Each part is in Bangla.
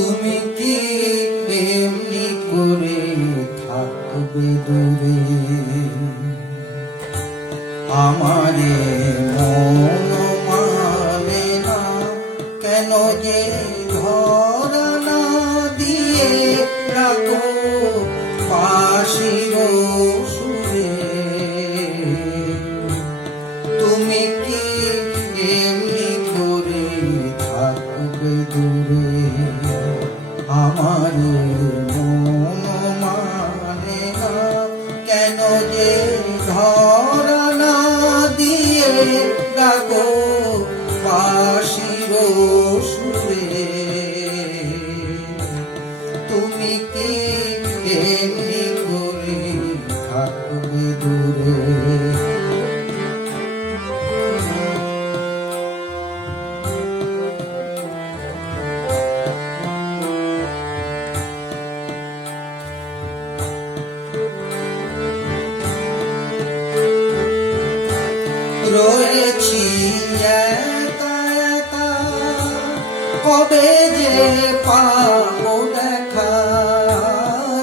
তুমি কি এমনি করে থাকবে দূরে? আমারে মন মানে না কেন যে ধরা না দিয়ে রাখো পাশির সুরে? তুমি কি এমনি করে থাকবে দূরে? আমার মন মানে না কেন যে ধরা না দিয়ে রাখো পাশির সুরে? তুমি কি এমনি করে থাকবে দূরে? রয়েছি একা একা, কবে যে পাবো দেখা?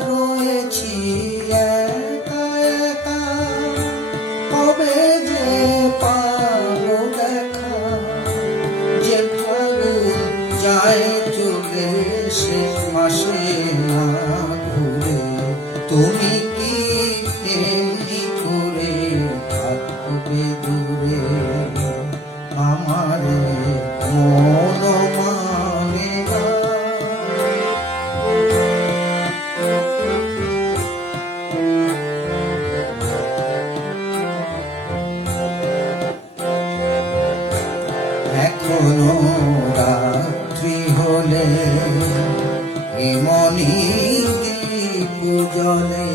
রয়েছি একা একা, কবে যে পাবো দেখা? যে ফাগুন যায় চলে সে মাসে না ঘুরে। তুমি কি এমনি করে থাকবে দূরে? আমার মন মানে না। এখনো রাত্রি হলে এমনি দীপ জ্বলে,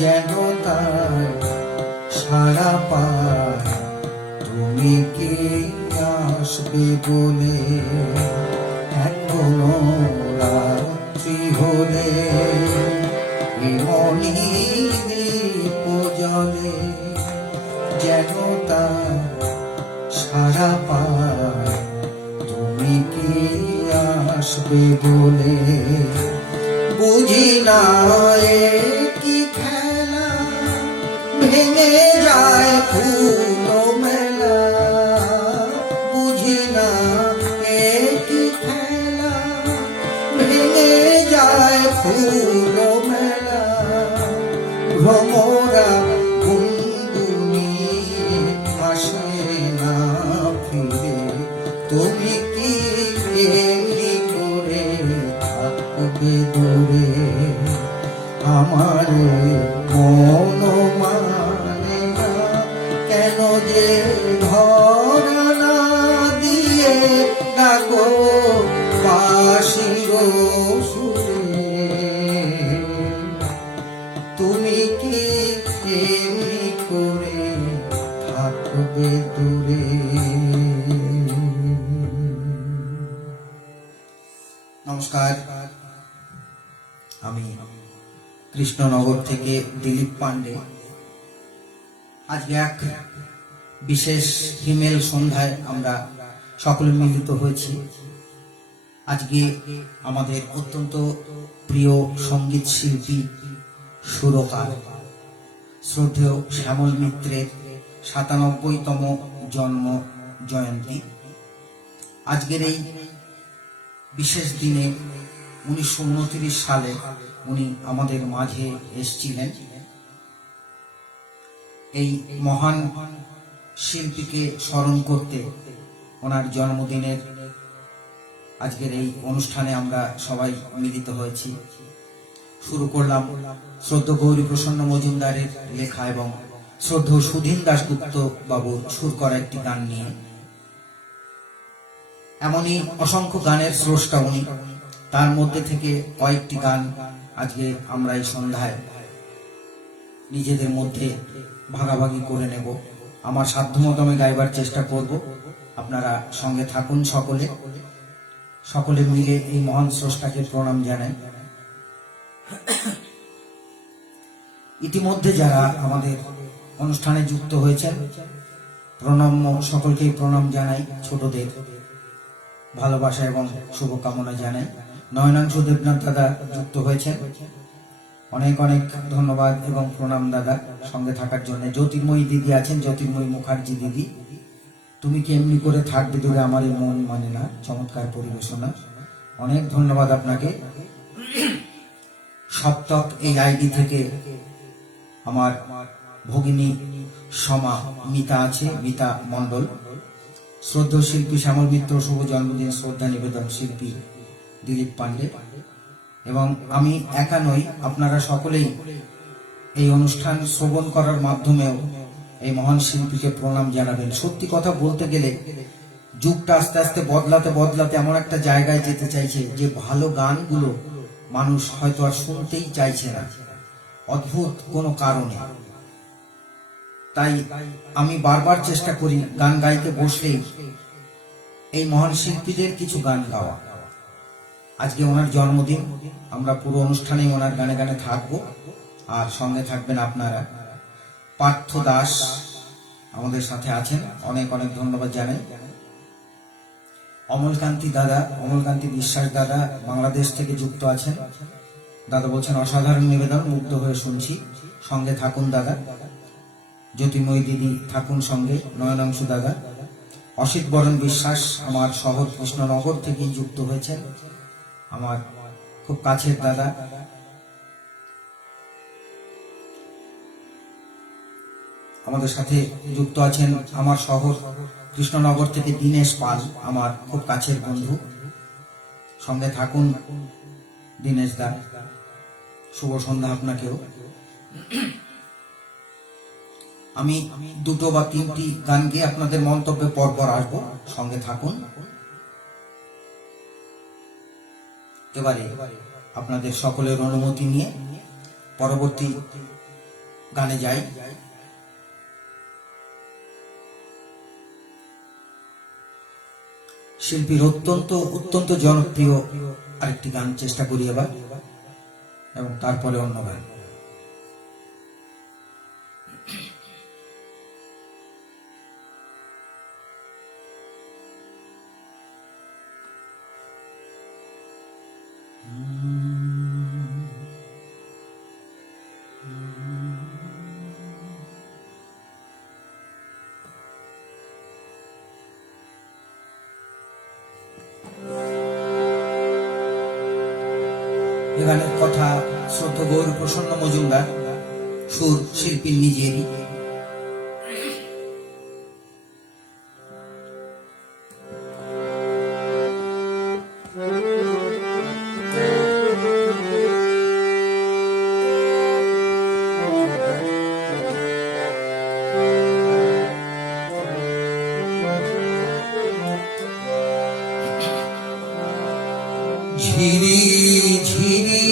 যেন তার সারা পায় তুমি কি আসবে বলে। এখনো রাত্রি হলে এমনি দীপ জ্বলে, যেন তার সারা পায় তুমি কি আসবে বলে। বুঝি না এ কি খেলা, ভেঙে যায় ফুল মেলা। বুঝি না এ কি খেলা, ভেঙে যায় ফুল মেলা। ভ্রমরা গুনগুনিয়ে আসে না ফিরে। তুমি কি এমনি করে থাকবে দূরে? আমার মন মানে না কেন যে ধরা না দিয়ে ডাকো বাঁশির সুরে? তুমি কি এমনি করে থাকবে দূরে? নমস্কার, আমি কৃষ্ণনগর থেকে দিলীপ পান্ডে। আজকে এক বিশেষ হিমেল সন্ধ্যায় আমরা সকলে মিলিত হয়েছি। আজকে আমাদের অত্যন্ত প্রিয় সঙ্গীত শিল্পী সুরকার শ্রদ্ধেয় শ্যামল মিত্রের ৯৭তম জন্ম জয়ন্তী। আজকের এই বিশেষ দিনে ১৯২৯ সালে উনি আমাদের মাঝে এসেছিলেন। এই মহান শিল্পীকে স্মরণ করতে ওনার জন্মদিনের আজকের এই অনুষ্ঠানে আমরা সবাই মিলিত হয়েছি। শুরু করলাম শ্রদ্ধেয় গৌরী প্রসন্ন মজুমদারের লেখা এবং শ্রদ্ধেয় সুধীন দাশগুপ্ত বাবুর সুর করা একটি গান নিয়ে। এমনই অসংখ্য গানের স্রষ্টা উনি, তার মধ্যে থেকে কয়েকটি গান আজকে আমরা এই সন্ধ্যায় নিজেদের মধ্যে ভাগাভাগি করে নেব। আমার সাধ্যমতো আমি গাইবার চেষ্টা করব, আপনারা সঙ্গে থাকুন। সকলে মিলে এই মহান স্রষ্টাকে প্রণাম জানাই। ইতিমধ্যে যারা আমাদের অনুষ্ঠানে যুক্ত হয়েছেন প্রণম্য সকলকেই প্রণাম জানাই, ছোটদের ভালোবাসা এবং শুভকামনা জানাই। নয়নাংশু দেবনাথ দাদা যুক্ত হয়েছেন, অনেক অনেক ধন্যবাদ এবং প্রণাম দাদা সঙ্গে থাকার জন্য। জ্যোতির্ময়ী দিদি আছেন, জ্যোতির্ময়ী মুখার্জি দিদি, তুমি কি এমনি করে থাকবে দিদি, আমার এই মন মানে না, চমৎকার পরিবেশনা, অনেক ধন্যবাদ আপনাকে। সপ্তক এই আইডি থেকে আমার ভগিনী সমা মিতা আছে, মিতা মণ্ডল, শ্রদ্ধা শিল্পী শ্যামল মিত্র শুভ জন্মদিন শ্রদ্ধা নিবেদন শিল্পী দিলীপ পান্ডে, এবং আমি একা নই, আপনারা সকলেই এই অনুষ্ঠান শ্রবণ করার মাধ্যমেও এই মহান শিল্পীকে প্রণাম জানাবেন। সত্যি কথা বলতে গেলে যুগটা আস্তে আস্তে বদলাতে বদলাতে এমন একটা জায়গায় যেতে চাইছে যে ভালো গানগুলো মানুষ হয়তো আর শুনতেই চাইছে না, অদ্ভুত কোনো কারণে। তাই আমি বারবার চেষ্টা করি গান গাইতে বসলেই এই মহান শিল্পীদের কিছু গান গাওয়া। আজকে ওনার জন্মদিন, আমরা পুরো অনুষ্ঠানে ওনার গানে গানে থাকবো, আর সঙ্গে থাকবেন আপনারা। পার্থ দাস আমাদের সাথে আছেন, অনেক অনেক ধন্যবাদ জানাই। অমলকান্তি দাদা, অমলকান্তি বিশ্বাস দাদা বাংলাদেশ থেকে যুক্ত আছেন, দাদা বলছেন অসাধারণ নিবেদন, মুগ্ধ হয়ে শুনছি, সঙ্গে থাকুন দাদা। জ্যোতির্ময়ী দিদি থাকুন সঙ্গে, নয়নাংশু দাদা। অসিত বরণ বিশ্বাস আমার শহর কৃষ্ণনগর থেকেই যুক্ত হয়েছেন, আমার খুব কাছের দাদা। আমাদের সাথে যুক্ত আছেন আমার শহর কৃষ্ণনগর থেকে দীনেশ পাল, আমার খুব কাছের বন্ধু, সঙ্গে থাকুন দীনেশ দা, শুভ সন্ধ্যা আপনাকেও। আমি দুটো বা তিনটি গান গিয়ে আপনাদের মন্তব্যে পরপর আসবো, সঙ্গে থাকুন। এবারে আপনাদের সকলের অনুমতি নিয়ে পরবর্তী গানে যাই। শিল্পীর অত্যন্ত অত্যন্ত জনপ্রিয় আরেকটি গান চেষ্টা করি এবার, এবং তারপরে অন্য গান। এ গানের কথা শ্রদ্ধা গৌর প্রসন্ন মজুমদার, সুর শিল্পীর নিজেরই। ঝিরি ঝিরি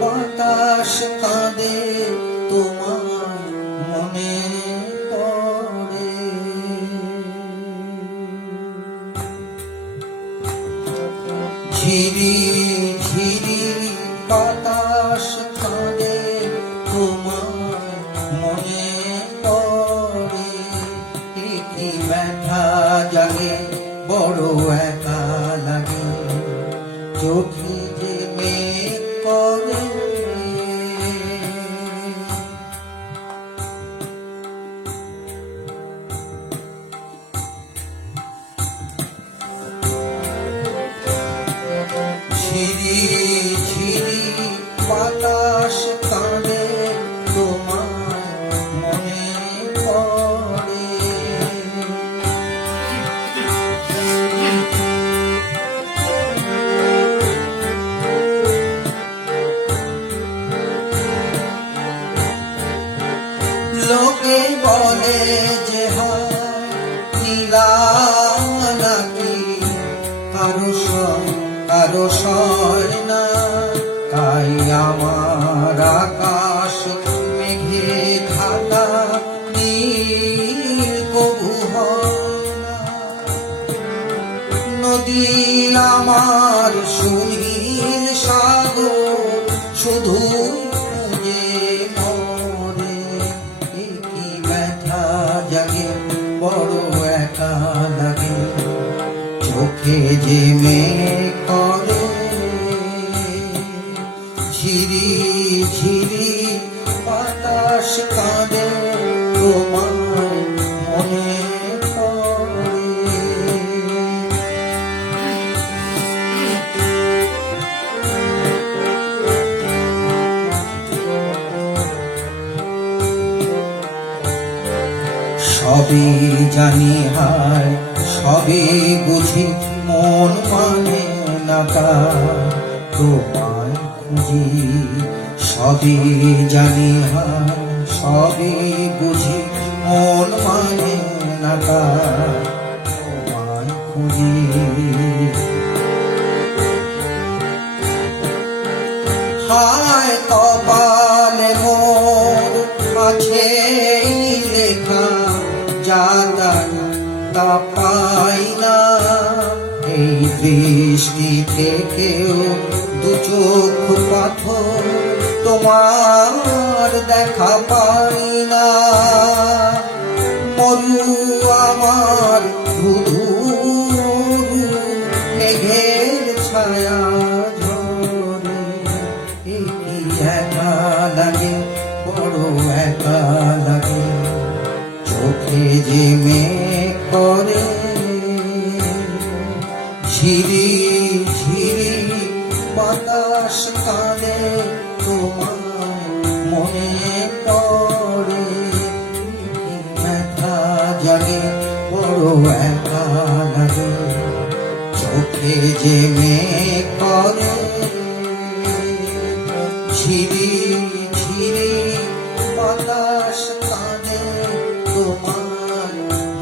বাতাস কাঁদে তোমার মনে পড়ে, ঝিরি ঝিরি বাতাস কাঁদে তোমার মনে পড়ে, কি ব্যথা জাগে বড় একা লাগে, চোখে যে মেঘ করে, ঝিরি ঝিরি বাতাস কাঁদে তোমার মনে পড়ে, লোকে বলে যে নাকি কারো সয় না, তাই আমার আকাশ মেঘে ঢাকা নীল কবু হয় না, নদী আমার সুনীল সাগর শুধু বড় একা লাগে, চোখে যে মেঘ করে, সবই জানি হায় সবই বুঝি মন মানে না তোমায় খুঁজি সবই জানি হায় সবই বুঝি মন মানে না তোমায় খুঁজি হায় কপালে মোর আছে লেখা জাদা পাই না এই দৃষ্টি থেকেও দু চোখ পাথর তোমার দেখা পাই না মরু আমার ধুধু মেঘের ছায়া একা লাগে বড় একা লাগে চোখে যে মেঘ করে ঝিরি ঝিরি বাতাস কাঁদে তোমার মনে পড়ে একা জাগে বড় একা লাগে চোখে যে মেঘ করে ঝিরি ঝিরি বাতাস কাঁদে তোমার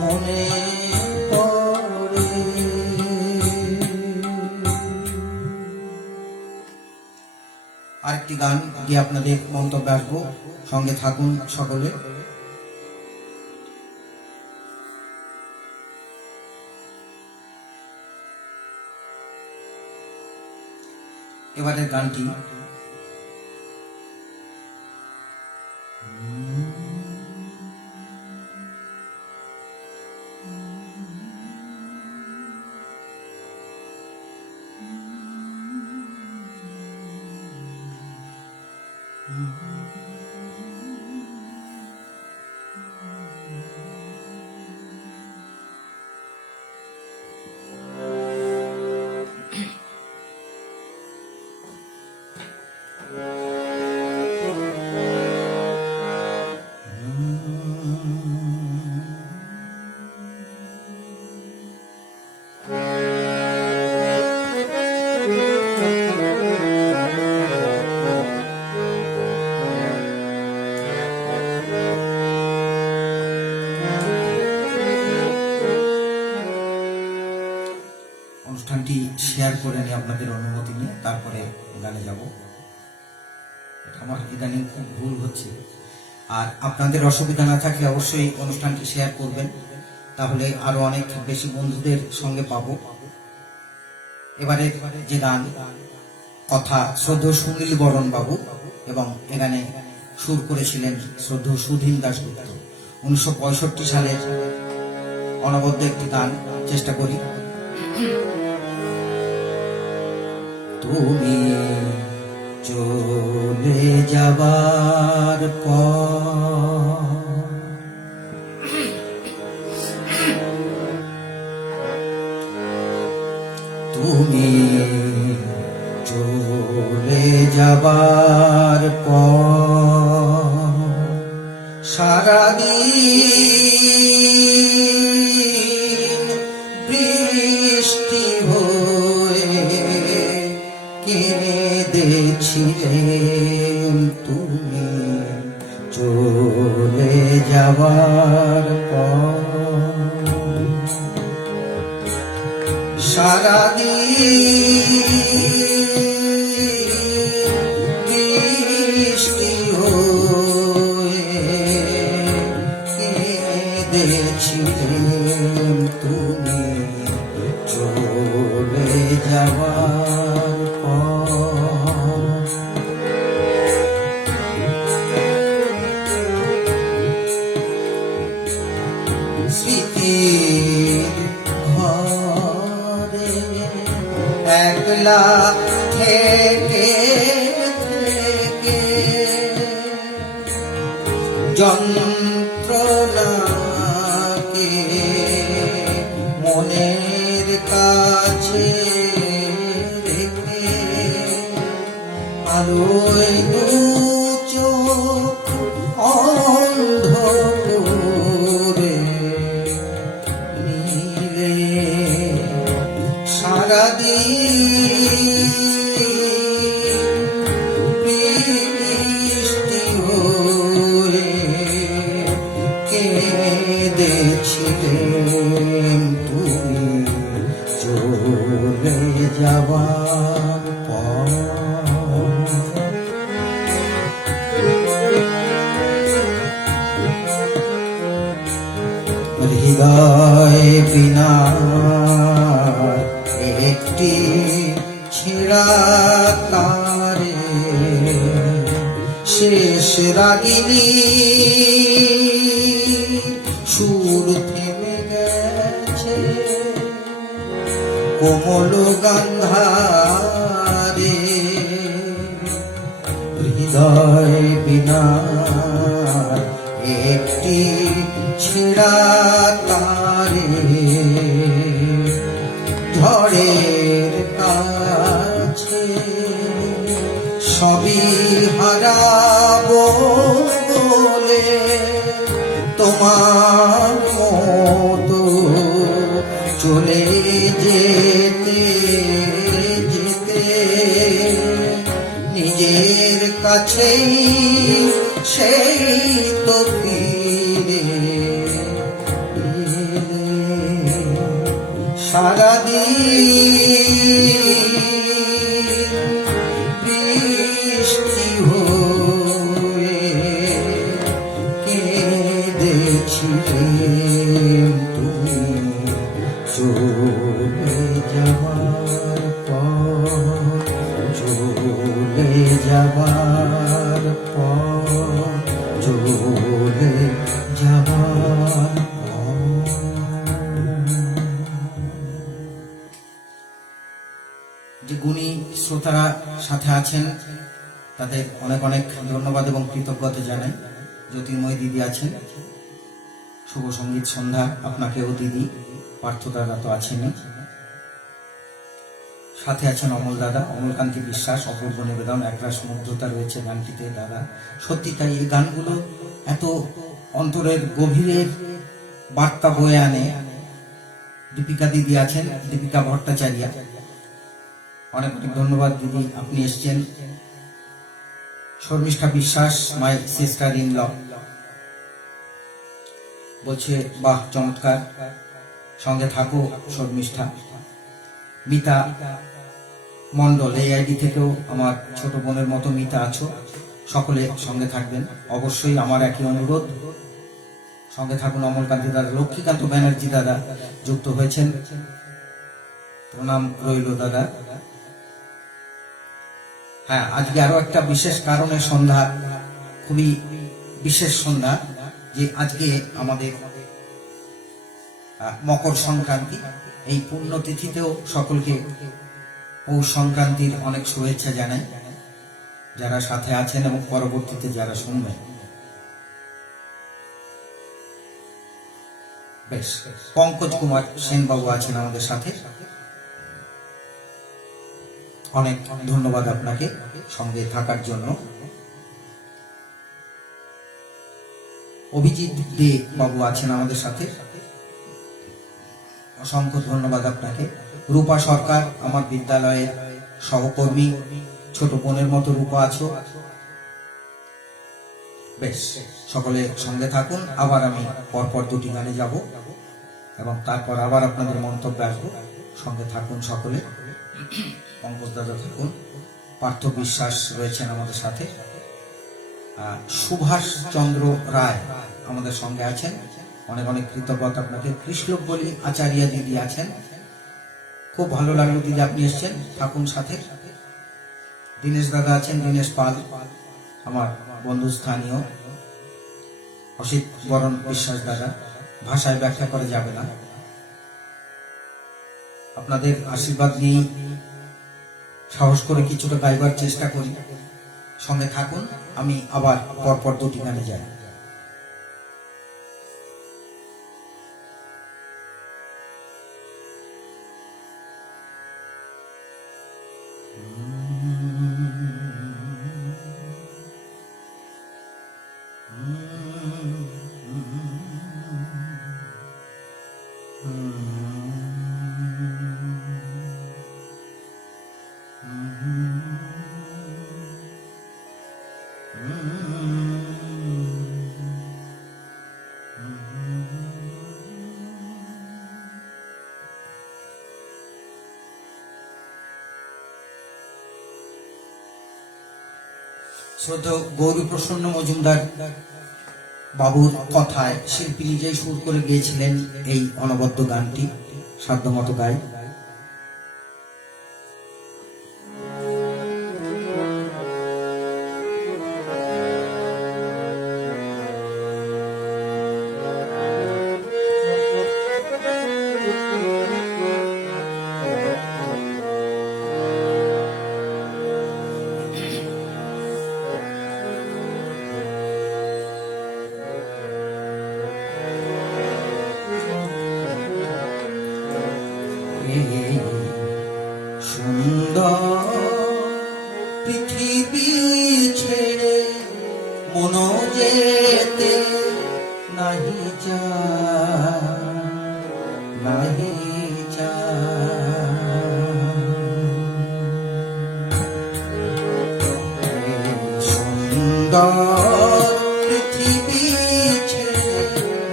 মনে পড়ে আরেকটি গান দিয়ে আপনাদের মন্তব্যে আসবো সঙ্গে থাকুন সকলে এবারের গানটি অনুষ্ঠানটি শেয়ার করে নিয়ে আপনাদের অনুমতি নিয়ে তারপরে গানে যাব আমার ইদানিং খুব ভুল হচ্ছে আর আপনাদের অসুবিধা না থাকলে অবশ্যই অনুষ্ঠানটি শেয়ার করবেন তাহলে আরো অনেক বেশি বন্ধুদের সঙ্গে পাবো এবারে যে গান কথা শ্রদ্ধেয় সুনীল বরণ বাবু এবং এখানে সুর করেছিলেন শ্রদ্ধেয় সুধীন দাশগুপ্ত 1965 সালের অনবদ্য একটি গান চেষ্টা করি তুমি চলে যাবার পর তুমি চলে যাবার পর সারাদিন বৃষ্টি কেঁদেছিলেন তুমি চলে যাবার পর সারাদিন বৃষ্টি কেঁদেছিলেন তুমি চলে যাবার স্মৃতির ঘরে একলা থেকে থেকে যন্ত্রণাকে মনের কাছে রেখে আলোয় দু চোখ অন্ধ করে হৃদয় বিনা একটি ছেঁড়া তারে শেষ রাগিনী সুর থেমে গেছে কোমল গান্ধারে হৃদয় বিনা একটি ছেঁড়া তারে ঝড়ের কাছে সবই হারাবো বলে তোমার মতো চলে যেতে যেতে নিজের কাছেই সেই তো ফিরে সারাদিন বৃষ্টি হয়ে কেঁদেছিলে তুমি চলে যাবার পর চলে যাবার পর চলে যাবার যে গুণী শ্রোতারা সাথে আছেন তাদের অনেক অনেক ধন্যবাদ এবং কৃতজ্ঞতা জানাই। জ্যোতির্ময় দিদি আছেন, শুভ সঙ্গীত সন্ধ্যা আপনাকেও দিদি, পার্থ দাদা তো আছেনই, সাথে আছেন অমল দাদা, অমলকান্তি বিশ্বাস, অপূর্ব নিবেদন, একরাশ মুগ্ধতা রয়েছে গানটিতে দাদা। সত্যি তাই এই গানগুলো এত অন্তরের গভীরের বার্তা বয়ে আনে। দীপিকা দিদি আছেন, দীপিকা ভট্টাচার্য, অনেক অনেক ধন্যবাদ দিদি, আপনি এসছেন। শর্মিষ্ঠা বিশ্বাস, মাই সিস্টার ইন ল, বলছে বাহ চমৎকার, সঙ্গে থাকো শর্মিষ্ঠা। মিতা মন্ডল, এই আইডি থেকেও আমার ছোট বোনের মতো মিতা আছো, সকলে সঙ্গে থাকবেন অবশ্যই, আমার একই অনুরোধ, সঙ্গে থাকুন। অমলকান্তি দাদা, লক্ষ্মীকান্ত ব্যানার্জি দাদা যুক্ত হয়েছেন, প্রণাম রইল দাদা। হ্যাঁ, আজকে আরো একটা বিশেষ কারণে সন্ধ্যা, খুবই বিশেষ সন্ধ্যা, যে আজকে আমাদের মকর সংক্রান্তি। এই পুণ্যতিথিতেও সকলকে পৌষ সংক্রান্তির অনেক শুভেচ্ছা জানাই, যারা সাথে আছেন এবং পরবর্তীতে যারা শুনবেন। বেশ, পঙ্কজ কুমার সেন বাবু আছেন আমাদের সাথে, অনেক ধন্যবাদ আপনাকে সঙ্গে থাকার জন্য। অভিজিৎ দে বাবু আছেন আমাদের সাথে, অসংখ্য ধন্যবাদ আপনাকে। রূপা সরকার, আমার বিদ্যালয়ের সহকর্মী, ছোট বোনের মতো রূপা আছো। বেশ, সকলে সঙ্গে থাকুন। আবার আমি পরপর দুটি গানে যাব এবং তারপর আবার আপনাদের মন্তব্যে আসবো। সঙ্গে থাকুন সকলে, পঙ্কজ দাদা থাকুন, পার্থ বিশ্বাস রয়েছেন আমাদের সাথে, সুভাষ চন্দ্র রায় আমাদের সঙ্গে আছেন, অনেক অনেক কৃতজ্ঞতা আপনাকে। কৃষ্ণক বলি আচার্য দিদি আছেন, খুব ভালো লাগলো দিদি আপনি এসছেন, থাকুন সাথে। দীনেশ দাদা আছেন, দীনেশ পাল আমার বন্ধু স্থানীয়, অসিত বরণ বিশ্বাস দাদা, ভাষায় ব্যাখ্যা করে যাবে না। আপনাদের আশীর্বাদ নিয়ে সাহস করে কিছুটা গাইবার চেষ্টা করি, সঙ্গে থাকুন। আমি আবার পরপর দুটি গানে যাই। শ্রদ্ধেয় গৌরী প্রসন্ন মজুমদার বাবুর কথায় শিল্পী নিজেই সুর করে গিয়েছিলেন এই অনবদ্য গানটি। সাধ্যমতো গাই। সুন্দর পৃথিবী ছেড়ে মন যেতে নাহি চায়, নাহি চায়। সুন্দর পৃথিবী ছেড়ে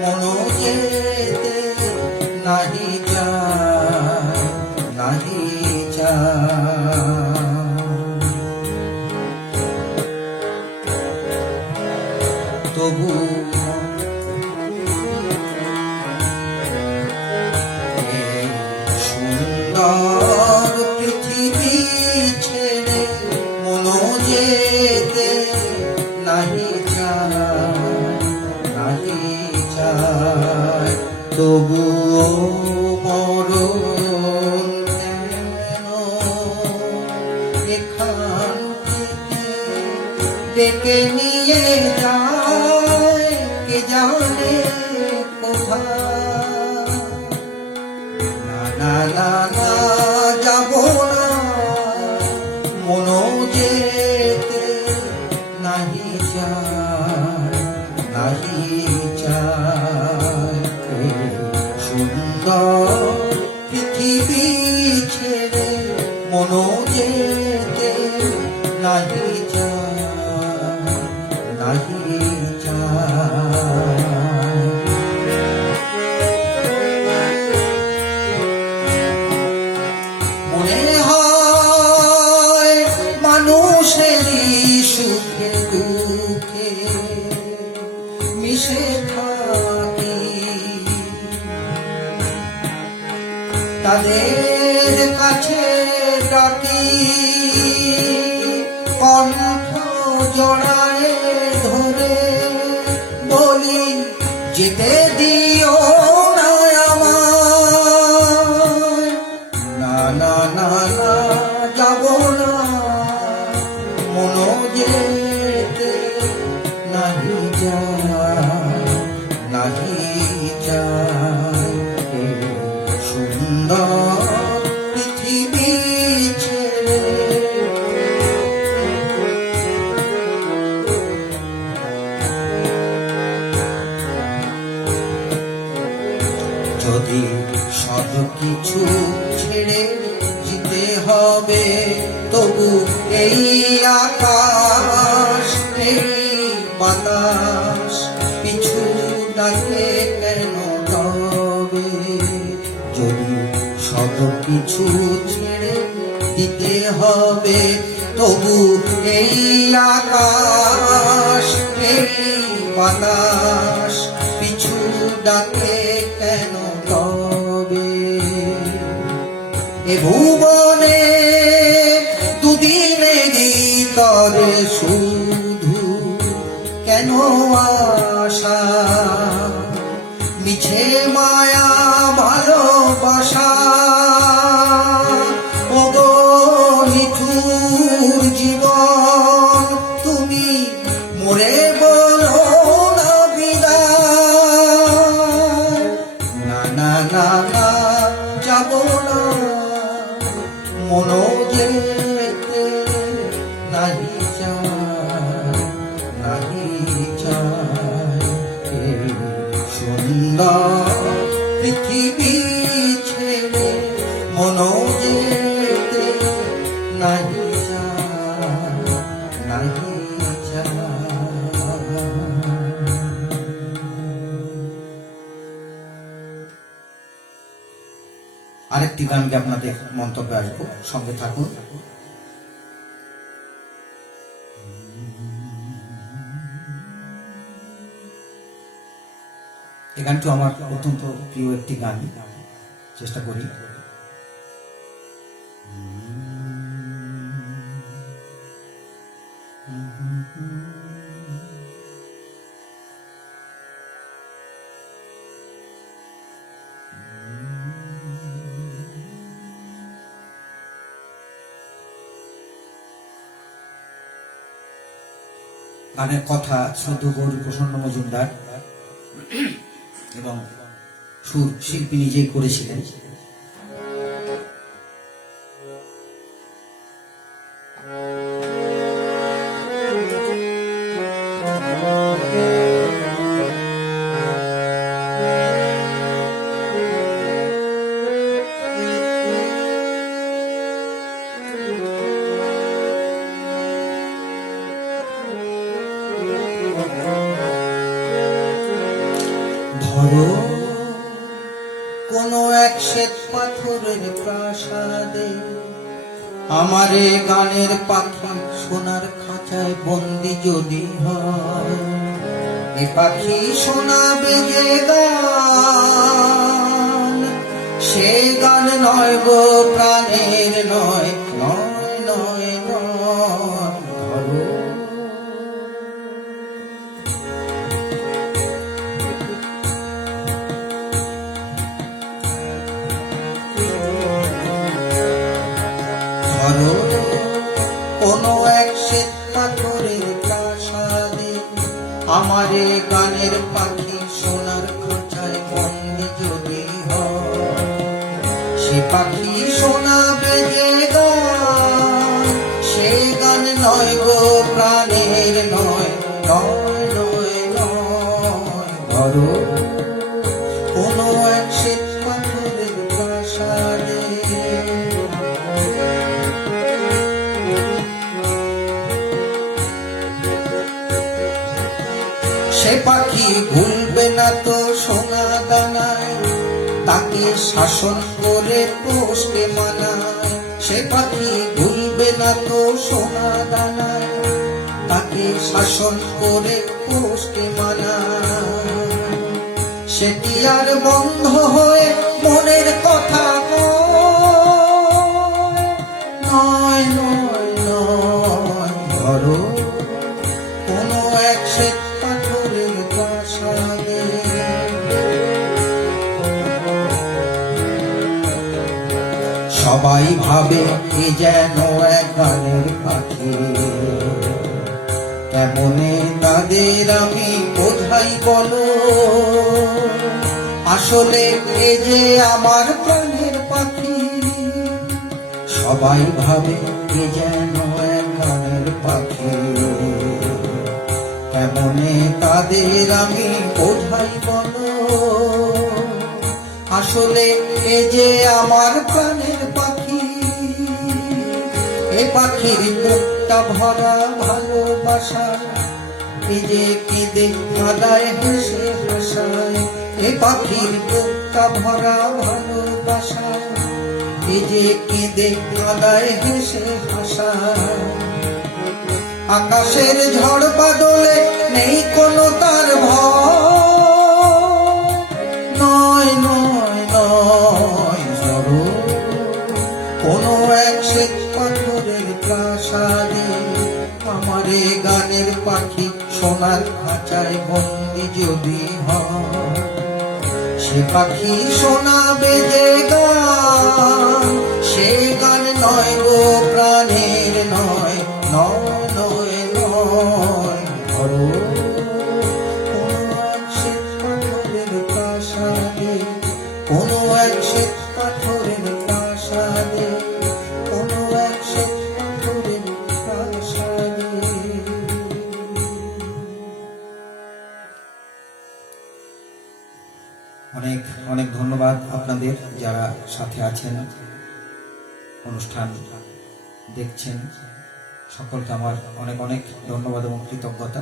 মন যেতে নাহি চায়, নাহি তবু সুন্দর পৃথিবী ছেড়ে মন যেতে নাহি চায়, নাহি চায়। তবুও মরণ এখান থেকে ডেকে নিয়ে যায় কে জানে কোথায়। না না না না যাব না মন যেতে নাহি চায়, নাহি চায়। সুন্দর পৃথিবী ছেড়ে মন যেতে নাহি চায়, নাহি চায়। মনে হয় মানুষেরই সুখে দুঃখে মিশে থাকি, তাদের কাছে ডাকি কণ্ঠ জড়ায় ধরে বলি যেতে দিও না আমায়। না না না না যাব না মন যেতে নাহি যায়, নাহি যায়। সুন্দর পৃথিবী ছেড়ে যদি সব কিছু ছেড়ে যেতে হবে, তবু এই আকাশ এই বাতাস পিছু ডাকে কেন তবে। যদি সব কিছু ছেড়ে দিতে হবে, তবু এই আকাশ এই বাতাস পিছু ডাকে কেন তবে। এ ভুবনে দুদিনেরই তরে শুধু কেন আশা, মিছে মায়া ভালোবাসা। ওগো নিঠুর জীবন তুমি মরে বলো না বিদায়। না না না না যাব না মন যেতে নাহি চায়, নাহি চায়। সুন্দর পৃথিবী ছেড়ে মন যেতে নাহি চায়, নাহি চায়। আরেকটি গানকে আপনাদের মন্তব্যে আসবো, সঙ্গে থাকুন। এই গানটি আমার অত্যন্ত প্রিয় একটি গান, চেষ্টা করি। গানের কথা শ্রদ্ধেয় গৌরী প্রসন্ন মজুমদার এবং সুর শিল্পী নিজেই করেছিলেন। ধরো কোনো এক শ্বেত পাথরের প্রাসাদে আমারে গানের পাখি সোনার খাঁচায় বন্দি যদি হয়, এ পাখি শোনাবে যে গান, সে গান নয় গো প্রাণের নয়, নয় নয় নয়। ধরো কোনো এক শ্বেত পাথরের প্রাসাদে আমারে গানের পাখি সোনার খাঁচায় বন্দি যদি হয়, সে পাখি শোনাবে যে গান, সে গান নয় গো প্রাণের নয়, নয় নয় নয়। ধরো কোনো এক শ্বেত পাথরের প্রাসাদে সে পাখি ভুলবে না তো সোনা দানায়, তাকে শাসন করে পোষতে মানায়। সে পাখি ভুলবে না তো সোনা দানায়, তাকে শাসন করে পোষতে মানায়। সেটি আর বন্ধ হয়ে মনের কথা নয় নয় নয়। ধরো কোনো এক শ্বেত পাথরের প্রাসাদে সবাই ভাবে এ যেন এক গানের পাখি, কেমনে তাদের আমি বোঝাই বলো, আসলে এ যে আমার প্রাণের পাখি। সবাই ভাবে এ যেন এক গানের পাখি, কেমনে তাদের আমি বোঝাই বলো, আসলে এ যে আমার প্রাণের পাখি। এ পাখির বুকটা ভরা ভালোবাসা, এ যে কেঁদে কাঁদায় হেসে হাসায়। এ পাখির বুকটা ভরা ভালোবাসা, এ যে কেঁদে কাঁদায় হেসে হাসায়। আকাশের ঝড় বাদলে নেই কোনো তার ভয়, নয় নয় নয়। ধরো কোনো এক শ্বেত পাথরের প্রাসাদে আমারে গানের পাখি সোনার খাঁচায় বন্দি যদি হয়, সে পাখি শোনাবে যে গান, সে গান নয় গো প্রাণের নয়, নয় নয় নয়। ধরো কোনো এক শ্বেত পাথরের প্রাসাদে, কোনো এক শ্বেত পাথরের প্রাসাদে, কোনো এক শ্বেত পাথরের প্রাসাদে। অনেক অনেক ধন্যবাদ আপনাদের যারা সাথে আছেন, অনুষ্ঠান দেখছেন, সকলকে আমার অনেক অনেক ধন্যবাদ এবং কৃতজ্ঞতা।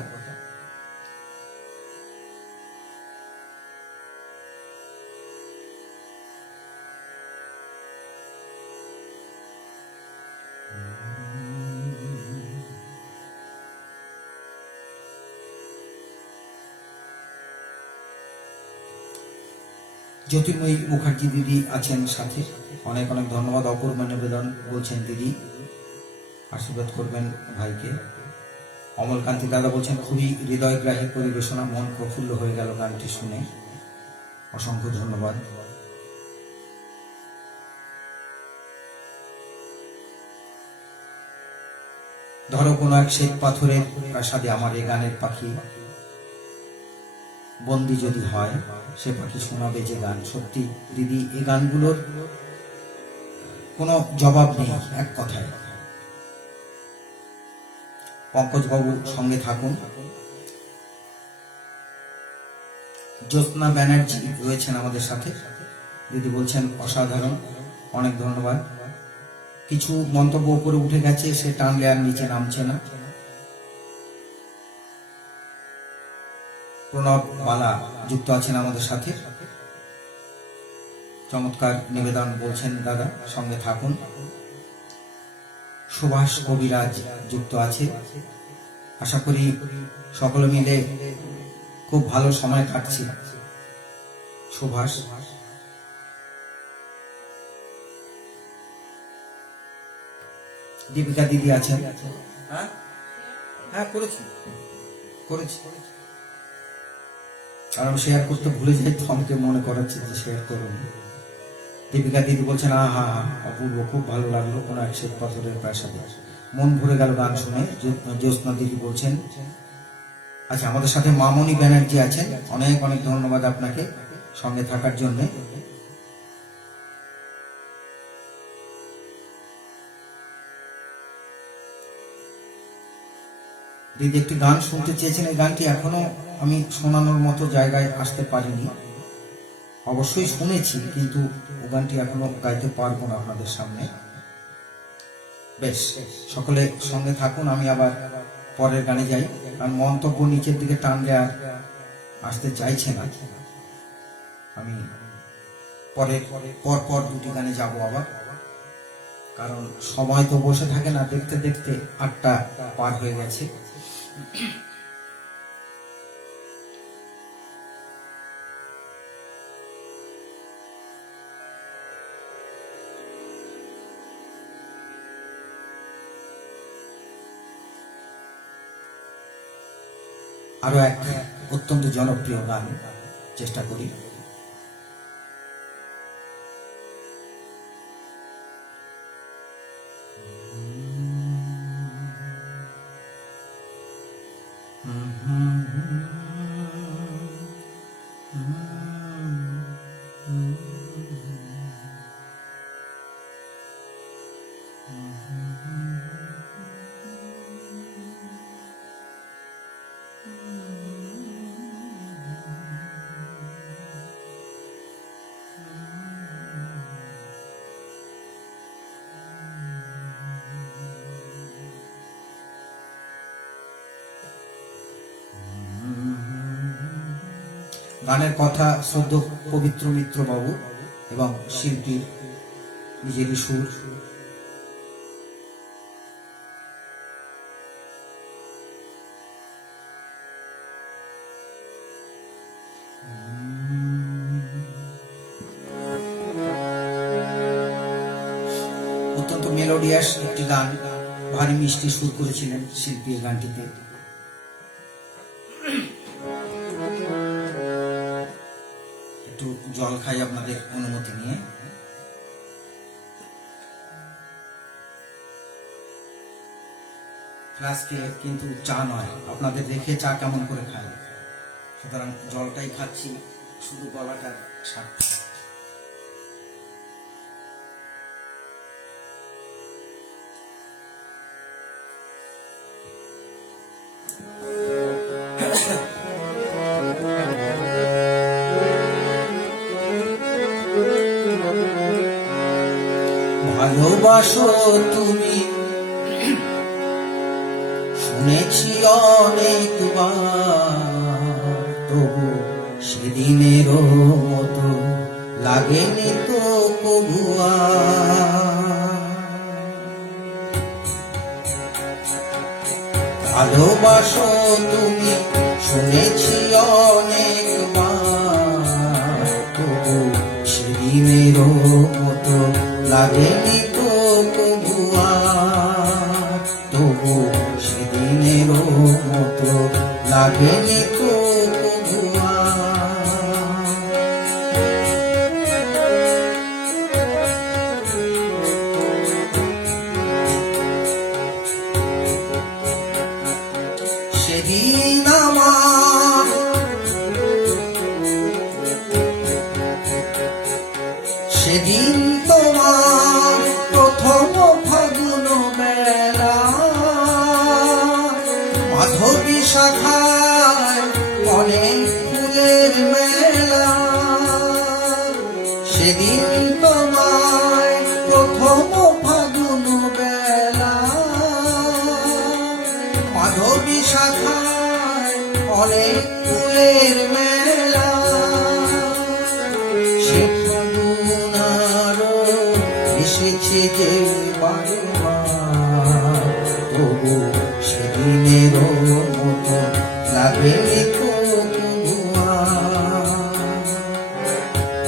জ্যোতির্ময়ী মুখার্জি দিদি আছেন সাথে, অনেক অনেক ধন্যবাদ। অপূর্ব নিবেদন বলছেন দিদি, আশীর্বাদ করবেন ভাইকে। অমলকান্তি দাদা বলছেন খুবই হৃদয়গ্রাহী পরিবেশনা, মন প্রফুল্ল হয়ে গেল গানটি শুনে, অসংখ্য ধন্যবাদ। ধরো কোনো এক শ্বেত পাথরের প্রাসাদে আমার এই গানের পাখি বন্দি যদি হয়, সে পাখি শোনাবে যে গান। সত্যি দিদি, এই গানগুলোর কোনো জবাব নেই, এক কথায়। পঙ্কজ বাবু সঙ্গে থাকুন। জ্যোৎস্না ব্যানার্জি রয়েছেন আমাদের সাথে, দিদি বলছেন অসাধারণ, অনেক ধন্যবাদ। কিছু মন্তব্য উপরে উঠে গেছে, সে টানলে আর নিচে নামছে না। প্রণব বালা যুক্ত আছেন আমাদের সাথে, চমৎকার নিবেদন বলছেন দাদা, সঙ্গে থাকুন। সুভাষ কবিরাজ যুক্ত আছে, আশা করি সকলে মিলে খুব ভালো সময় কাটছে। সুভাষ, দীপিকা দিদি আছেন। হ্যাঁ করেছি, কারণ শেয়ার করতে ভুলে যাই তো, আমাকে মনে করাচ্ছে যে শেয়ার করুন। দীপিকা দিদি বলছেন হা অপূর্ব, খুব ভালো লাগলো কোনো এক শ্বেত পাথরের প্রাসাদে, মন ভরে গেল গান শুনে। জ্যোৎস্না দিদি বলছেন। আচ্ছা, আমাদের সাথে মামনি ব্যানার্জি আছেন, অনেক অনেক ধন্যবাদ আপনাকে সঙ্গে থাকার জন্য। দিদি একটি গান শুনতে চেয়েছেন, এই গানটি এখনো আমি শোনানোর মতো জায়গায় আসতে পারিনি, অবশ্যই শুনেছি, কিন্তু ও গানটি এখনো গাইতে পারবো না আপনাদের সামনে। বেশ, সকলে সঙ্গে থাকুন, আমি আবার পরের গানে যাই, কারণ মন্তব্য নিচের দিকে টানলে আর আসতে চাইছে না। আমি পর দুটি গানে যাব আবার, কারণ সময় তো বসে থাকে না, দেখতে দেখতে 8টা পার হয়ে গেছে। আরো এক অত্যন্ত জনপ্রিয় গান চেষ্টা করি। গানের কথা শ্রদ্ধ পবিত্র মিত্র বাবু এবং শিল্পীর নিজেরই সুর। অত্যন্ত মেলোডিয়াস একটি গান, ভারী মিষ্টি সুর করেছিলেন শিল্পী এই গানটিতে। একটু জল খাই আপনাদের অনুমতি নিয়ে। ফ্লাস্কে কিন্তু চা নয়, আপনাদের রেখে চা কেমন করে খাই, সুতরাং জলটাই খাচ্ছি, শুধু গলাটার স্বার্থে। ভালোবাসো তুমি শুনেছি অনেকবার, তবু সেদিনেরও মতো লাগেনি তো কবুয়া। ভালোবাসো তুমি শুনেছি অনেকবার, তবু সেদিনের মতো লাগেনি তো কবুয়া, তবু সেদিনের মতো লাগেনি তো কবুয়া। সেদিন আমার সেদিন তোমার প্রথম ফাগুন বেলা, মাধবী শাখায় অনেক ফুলের মেলা। সেদিন তোমায় প্রথম ফাগুন বেলা, মাধবী শাখায় অনেক ফুলের মেলা। সে ফাগুন আরো এসেছে যে বারবার, তবু সেদিনের মতো লাগেনি তো কবুয়া।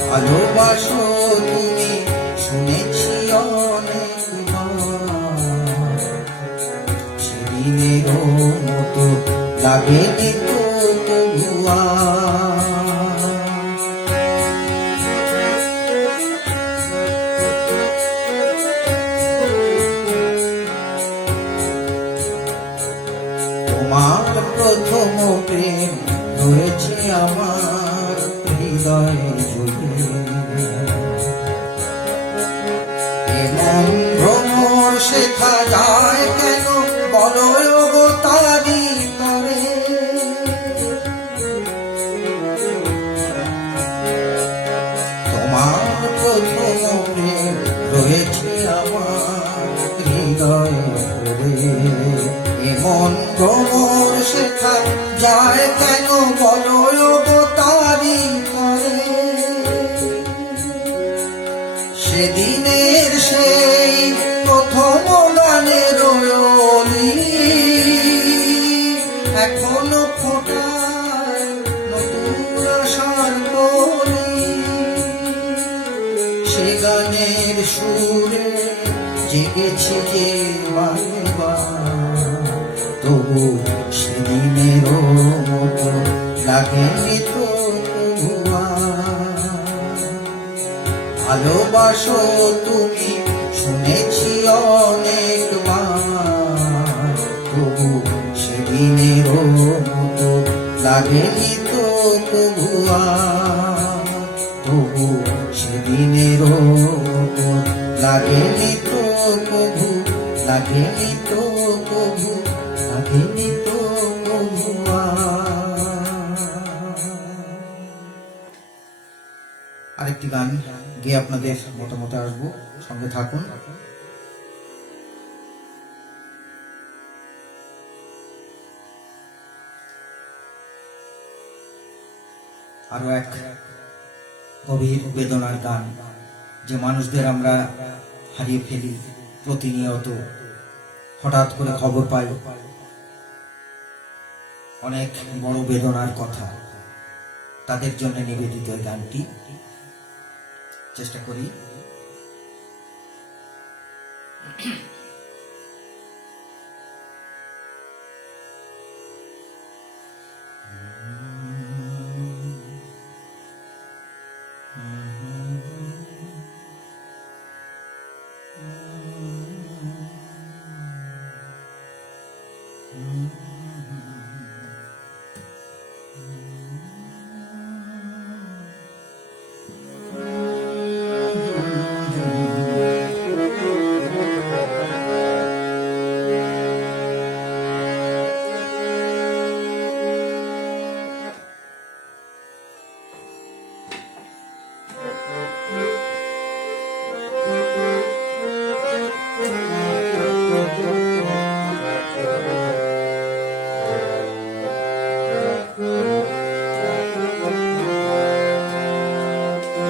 ভালোবাসো তুমি শুনেছি অনেকবার, সেদিনের মতো লাগেনি তো কবুয়া। তোমার প্রথম প্রেম রয়েছে আমার হৃদয়ে জুড়ে, এমন ভ্রমর শেখা যায় কেন বলো গো তারি তরে। তোমার প্রথম প্রেম রয়েছে আমার হৃদয়ে জুড়ে, এমন ভ্রমর শেখা যায় কেন বলো গো তারি তরে। সেদিনের সেই প্রথম গানের ওলি এখনো ফোটায় নতুন আশার কলি। সে গানের সুরে জেগেছে যে বারবার, তবু সেদিনের মতো লাগেনি তো কবুয়া। ভালোবাসো তুমি শুনেছি অনেকবার, তবু সেদিনের মতো লাগেনি তো কবুয়া। তবু সেদিনের মতো লাগেনি তো কবু, লাগেনি তো কবু, লাগেনি তো কবুয়া। আরেকটি গান গিয়ে আপনাদের মতামত আসবো, সঙ্গে থাকুন। আরো এক গভীর বেদনার গান, যে মানুষদের আমরা হারিয়ে ফেলি প্রতিনিয়ত, হঠাৎ করে খবর পাই, অনেক বড় বেদনার কথা। তাদের জন্য নিবেদিত এই গানটি চেষ্টা করি।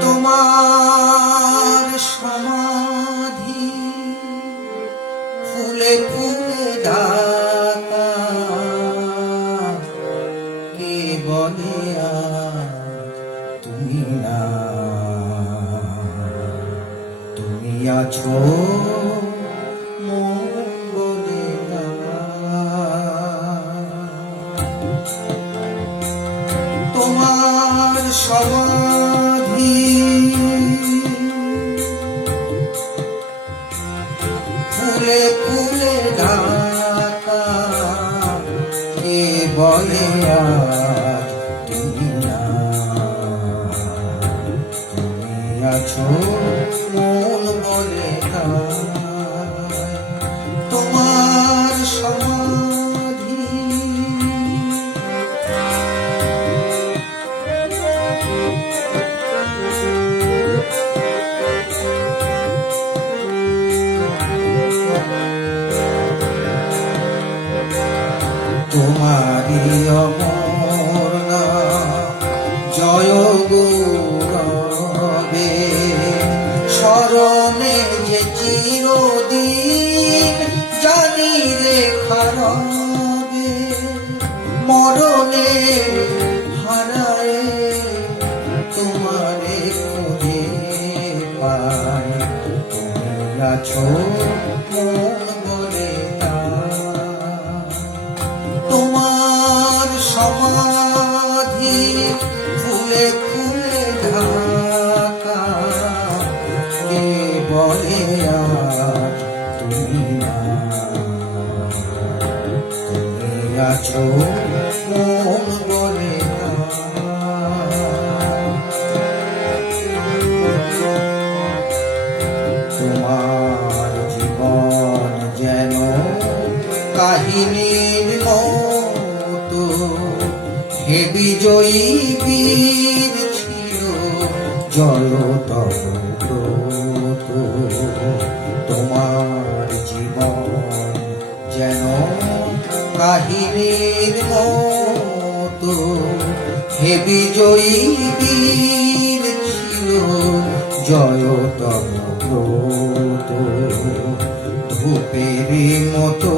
তোমার সমাধি ফুলে ফুলে ঢাকা, কে বলে তুমি না আছো মঙ্গলে তোমার সমাধি ফুলে ফুলে ঢাকা কে বলে আজ তুমি না তুমি আছো মন বলে তোমার সমাধি তোমারি অমর নাম জয় গৌরবে স্মরণে যে চিরদিন জানি রেখা রবে মরণে হারায় তোমারে খুঁজে পাই তুমি আছো মন বলে তোমার সমাধি ফুলে ফুলে ঢাকা কে বলে আজ তুমি না তুমি আছো মন বলে তোমার জীবন যেন কাহিনীর মতো হে বিজয়ী বীর ছিল জলতর ব্রত তোমার জীবন যেন কাহিনীর মতো হে বিজয়ী বীর ছিল জয়তর ব্রত ধূপের মতো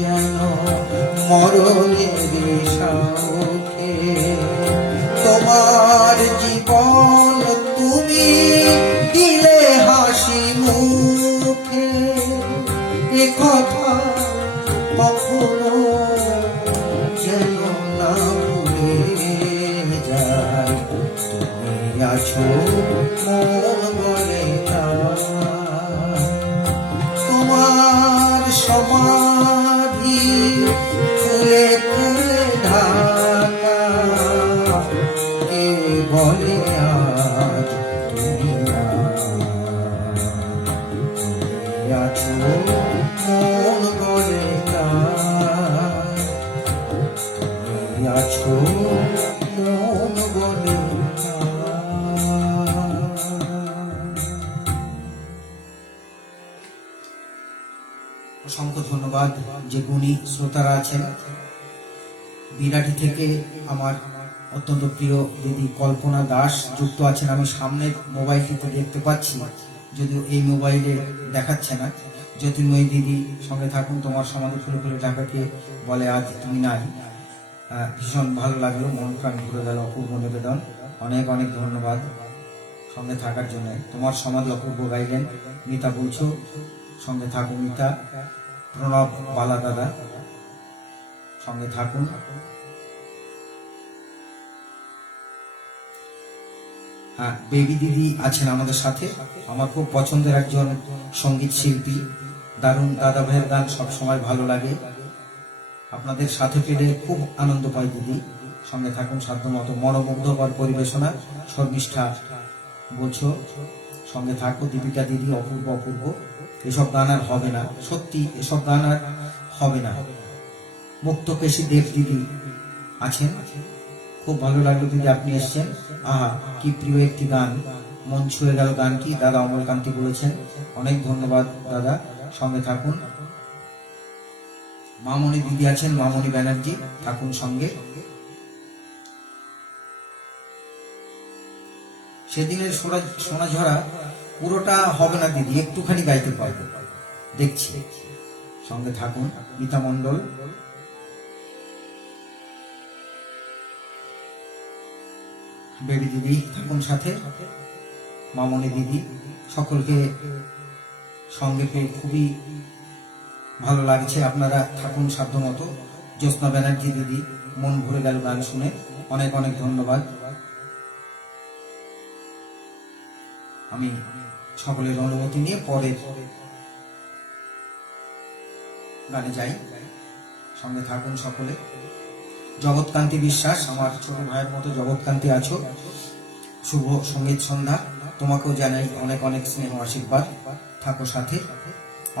যেন মরণের সাথে তোমার জীবন তুমি দিলে হাসি মুখে এ কথা কখনো যেন না ভুলে যায় তুমি আছো মন বলে তোমার সমাধি ফুলে ফুলে ঢাকা কে বলে আজ তুমি না তুমি আছো মন বলে তুমি আছো মন বলে অসংখ্য ধন্যবাদ যে গুণী শ্রোতারা আছেন। বিরাটি থেকে আমার অত্যন্ত প্রিয় দিদি কল্পনা দাস যুক্ত আছেন। আমি সামনের মোবাইলটিতে দেখতে পাচ্ছি, যদিও এই মোবাইলে দেখাচ্ছে না। জ্যোতির্ময়ী দিদি সঙ্গে থাকুন। তোমার সমাধি ফুলে ফুলে ঢাকাকে বলে আজ তুমি নাই। ভীষণ ভালো লাগলো, মন প্রাণ ঘুরে গেল। অপূর্ব নিবেদন, অনেক অনেক ধন্যবাদ সঙ্গে থাকার জন্য। তোমার সমাধি অপূর্ব গাইলেন। মিতা বলছো সঙ্গে থাকুন। মিতা, প্রণব বালা দাদা সঙ্গে থাকুন। হ্যাঁ, বেবি দিদি আছেন আমাদের সাথে। আমার খুব পছন্দের একজন সঙ্গীত শিল্পী, দারুণ। দাদা ভাইয়ের গান সব সময় ভালো লাগে। আপনাদের সাথে পেলে খুব আনন্দ পাই দিদি। সঙ্গে থাকুন সাধ্যমতো। মনোমুগ্ধকর পরিবেশনা, শর্মিষ্ঠা বলছো সঙ্গে থাকো। দীপিকা দিদি, অপূর্ব অপূর্ব। এসব গান আর হবে না, সত্যি এসব গান আর হবে না। মুক্তকেশী দেব দিদি আছেন, খুব ভালো লাগলো দিদি আপনি এসছেন। আহা, কি প্রিয় একটি গান, মন ছুঁয়ে গেল গানটি। দাদা অমলকান্তি বলেছেন, অনেক ধন্যবাদ দাদা। সঙ্গে থাকুন। মামনি দিদি আছেন, মামনি ব্যানার্জি, থাকুন সঙ্গে। সেদিনের সোনাঝরা পুরোটা হবে না দিদি, একটুখানি গাইতে পারবো, দেখছি। সঙ্গে থাকুন। মিতা মণ্ডল, বেবি দিদি থাকুন সাথে। মামনি দিদি সকলকে সঙ্গে পেয়ে খুবই ভালো লাগছে। আপনারা থাকুন সাধ্যমতো। জ্যোৎস্না ব্যানার্জি দিদি, মন ভরে গেল গান শুনে, অনেক অনেক ধন্যবাদ। আমি সকলের অনুমতি নিয়ে পরের গানে যাই, সঙ্গে থাকুন সকলে। জগৎকান্তি বিশ্বাস, আমার ছোট ভাইয়ের মতো জগৎকান্তি আছো, শুভ সঙ্গীত সন্ধ্যা, তোমাকেও জানাই অনেক অনেক স্নেহ আশীর্বাদ। থাকো সাথে।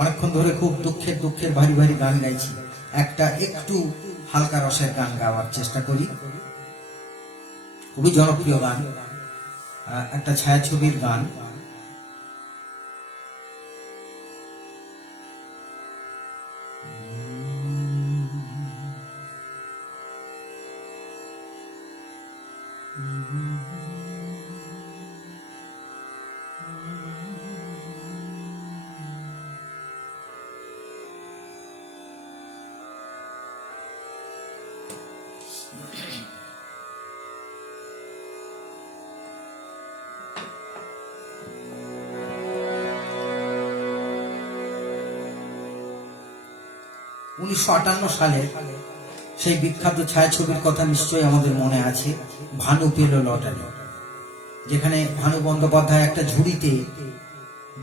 অনেকক্ষণ ধরে খুব দুঃখের ভারী ভারী গান গাইছি, একটা একটু হালকা রসের গান গাওয়ার চেষ্টা করি। খুবই জনপ্রিয় গান, একটা ছায়াছবির গান। সালে সেই বিখ্যাত ছায়াছবির কথা নিশ্চয়ই আমাদের মনে আছে, ভানু পেল লটারি, যেখানে ভানু বন্দ্যোপাধ্যায় একটা ঝুড়িতে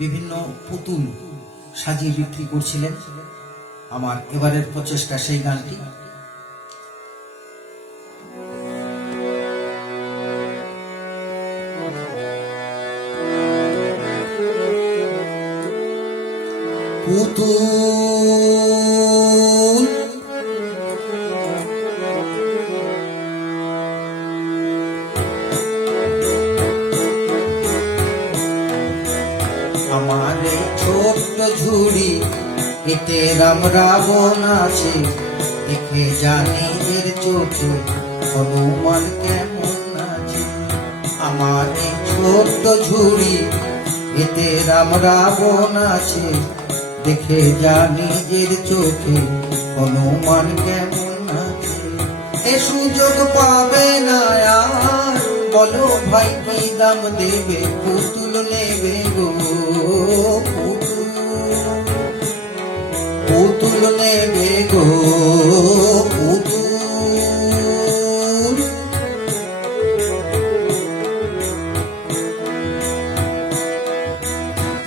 বিভিন্ন পুতুল সাজিয়ে বিক্রি করছিলেন। আমার এবারের প্রচেষ্টা সেই গানটি। পুতুল আমার এই ছোট্ট ঝুড়ি, এতে রাম রাবণ আছে, দেখে জানি এর চোখে হনুমান কেমন আছে। আমার এই ছোট্ট ঝুড়ি, এতে রাম রাবণ আছে, দেখে জানি এর চোখে হনুমান কেমন আছে। এ সুযোগ পাবে না আর, বলো ভাই কি দাম দেবে, পুতুল নেবে গো পুতুল নেবে গো পুতুল।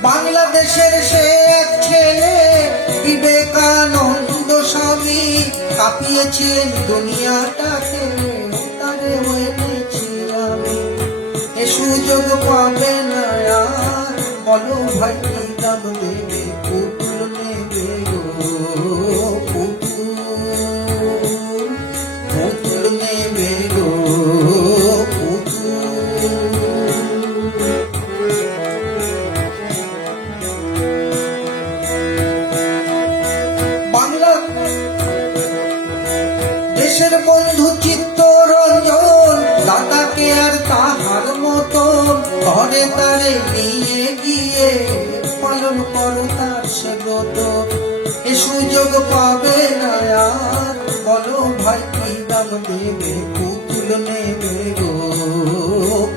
বাংলাদেশের সে এক ছেলে বিবেকানন্দ স্বামী, কাঁপিয়েছিলেন দুনিয়াটাকে, তারে এনেছি আমি। এ সুযোগ পাবে না আর, বলো ভাই কি দাম দেবে, পুতুল নেবে গো পুতুল, পুতুল নেবে গো পুতুল। বাংলা দেশের বন্ধু চিত্তরঞ্জন, দাদাকে আর তাহার মতন ঘরে তারে নিয়ে গিয়ে পালন করো তার সে ব্রত। এ সুযোগ পাবে না আর, বলো ভাই কি দাম দেবে, পুতুল নেবে গো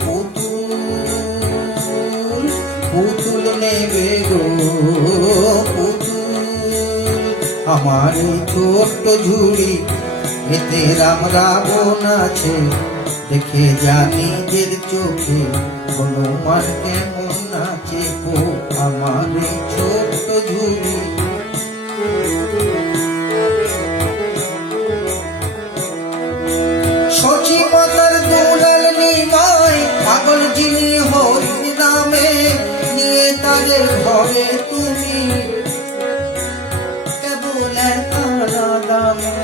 পুতুল, পুতুল নেবে গো পুতুল। আমার এই ছোট্ট ঝুড়ি, এতে রাম রাবণ আছে, দেখে জানি এর চোখে হনুমান কেমন আছে গো। আমার এই ছোট্ট ঝুড়ি, সচি মাতার দুলাল নিমাই, পাগল যিনি হরি নামে, নিয়ে তাদের ঘরে তুমি কেবল একা দামে।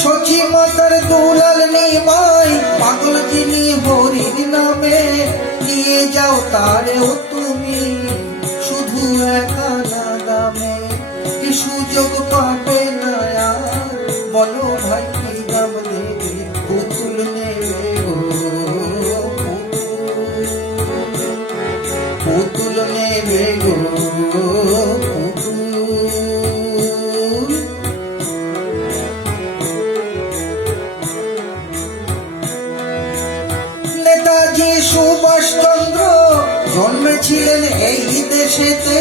সচি মাতার দুলাল নিমাই, পাগল যিনি হরির নামে, নিয়ে যাও তারেও তুমি শুধু একা দামে। কি সুযোগ পাবে না আর, বলো ভাই কি দাম দেবে, পুতুল নেবে গো পুতুল নেবে গো পুতুল। নেতাজি সুভাষ জন্মেছিলেন এই দেশেতে,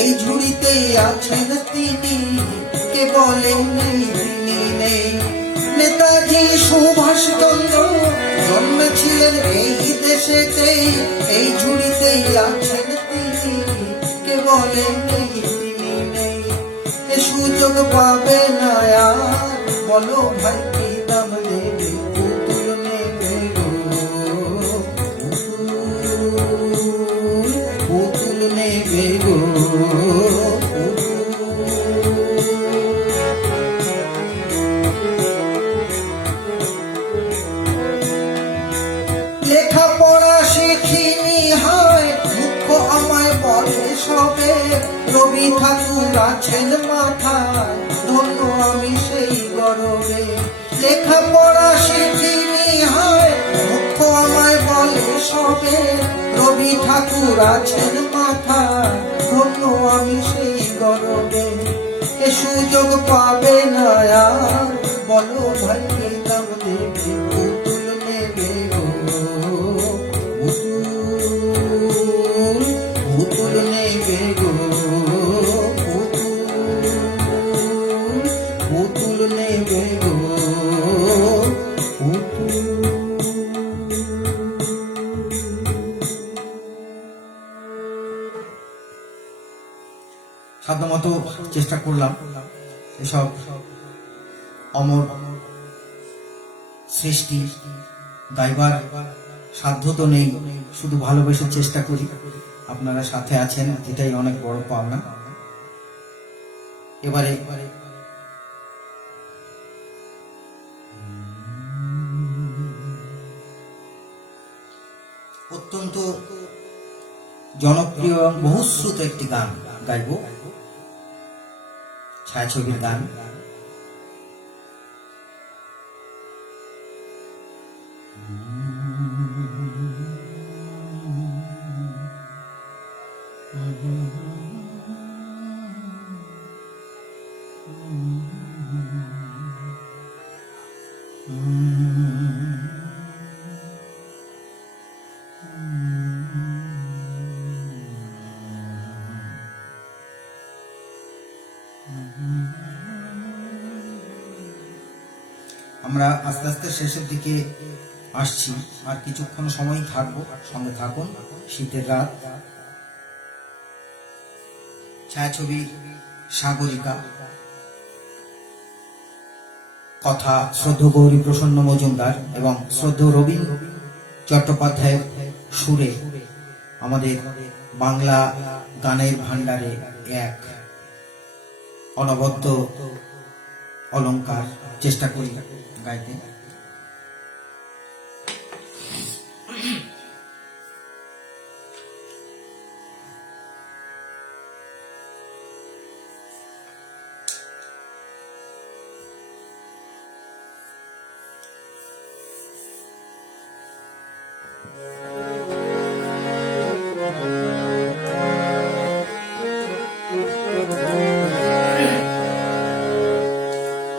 এই ঝুড়িতেই আছেন তিনি, কে বলেন নেই তিনি নেই। নেতাজি সুভাষচন্দ্র জন্মেছিলেন এই দেশেতে, এই ঝুড়িতেই আছেন তিনি, কে বলেন নেই তিনি নেই। এ সুযোগ পাবে না আর, বলো ভাই কি দাম দেবে, পুতুল নেবে গো, পুতুল নেবে গো। লেখাপড়া শিখিনি হয়, দুঃখ আমায় বলে সবে, রবি ঠাকুর আছেন মাথায়, ধন্য আমি সেই গরবে। লেখাপড়া শিখিনি হয়, দুঃখ আমায় বলে সবে, রবি ঠাকুর আছেন মাথায়, ধন্য আমি সেই গরবে। এ সুযোগ পাবে না আর, বলো ভাই কি দাম দেবে, পুতুল নেবে গো, পুতুল নেবে গো, পুতুল নেবে গো, পুতুল। সাধ্যমতো চেষ্টা করলাম এসব অমর সৃষ্টি গাইবার সাধ্য তো নেই, শুধু ভালোবেসে চেষ্টা করি। আপনারা সাথে আছেন, এটাই অনেক বড় পাওনা। এবারে অত্যন্ত জনপ্রিয় এবং বহুশ্রুত একটি গান গাইব, ছায়াছবির গান। আমরা আস্তে আস্তে শেষের দিকে আসছি, আর কিছুক্ষণ সময় থাকবো, সঙ্গে থাকুন। শীতের রাত, ছায়াছবি সাগরিকা, কথা শ্রদ্ধেয় গৌরী প্রসন্ন মজুমদার এবং শ্রদ্ধেয় রবীন চট্টোপাধ্যায়ের সুরে আমাদের বাংলা গানের ভান্ডারে এক অনবদ্য অলংকার চেষ্টা করি গাইতে।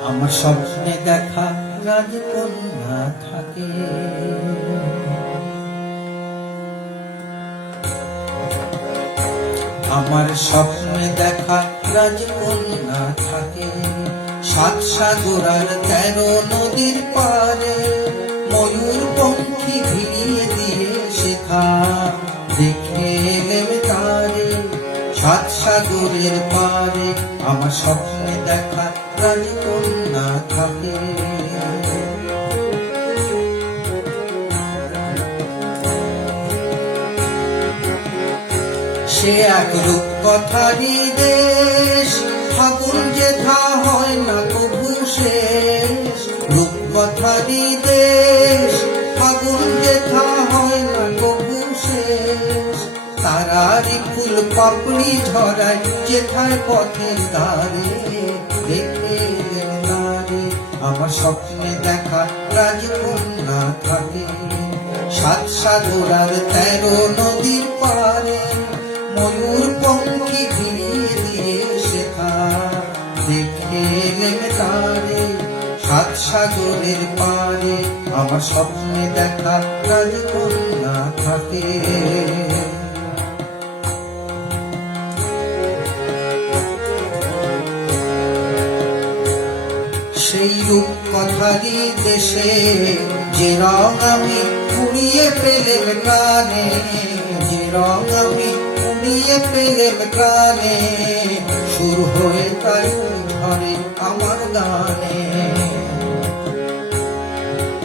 আমার স্বপ্নে দেখা রাজকন্যা থাকে, আমার স্বপ্নে দেখা রাজকন্যা থাকে, সাত সাগর আর 13 নদীর পারে, ময়ূর পঙ্খী ভিড়িয়ে দিয়ে শেখা দেখে এলেম তারে, সাত সাগরের পারে আমার স্বপ্নে দেখা রাজকন্যা থাকে। সে এক রূপকথারই দেশ, ফাগুন যেথা হয় না কভু শেষ, রূপকথারই দেশ, ফাগুন যেথা হয় না কভু শেষ, তারারি ফুল পাপড়ি ঝরায় যেথায় পথের ধারে, দেখে তারে আমার স্বপ্নে দেখা রাজকন্যা থাকে, সাত সাগর আর 13 নদীর পারে, ময়ূর পঙ্খী ভিড়িয়ে দিয়ে শেখা দেখে এলেম তারে, সাত সাগরের পারে আমার স্বপ্নে দেখা রাজকন্যা থাকে। কোথারি দেশে যে রং আমি কুড়িয়ে পেলেম গানে, যে রং আমি কুড়িয়ে পেলেম গানে, সুর হয়ে তাই ধরে আমার গানে।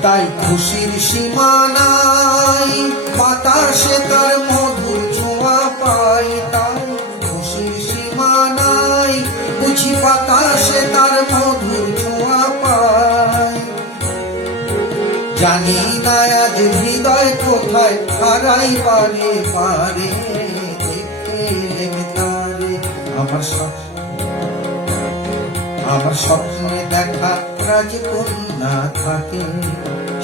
তাই খুশির সীমা নাই, বাতাসে তার মধুর ছোঁয়া পাই। তাই খুশির সীমা নাই, বুঝি বাতাসে তার মধুর ছোঁয়া পাই। জানি না আজ হৃদয় কোথায় হারাই পারে পারে, দেখে এলেম তারে আমার স্বপ্নে দেখা রাজকন্যা থাকে,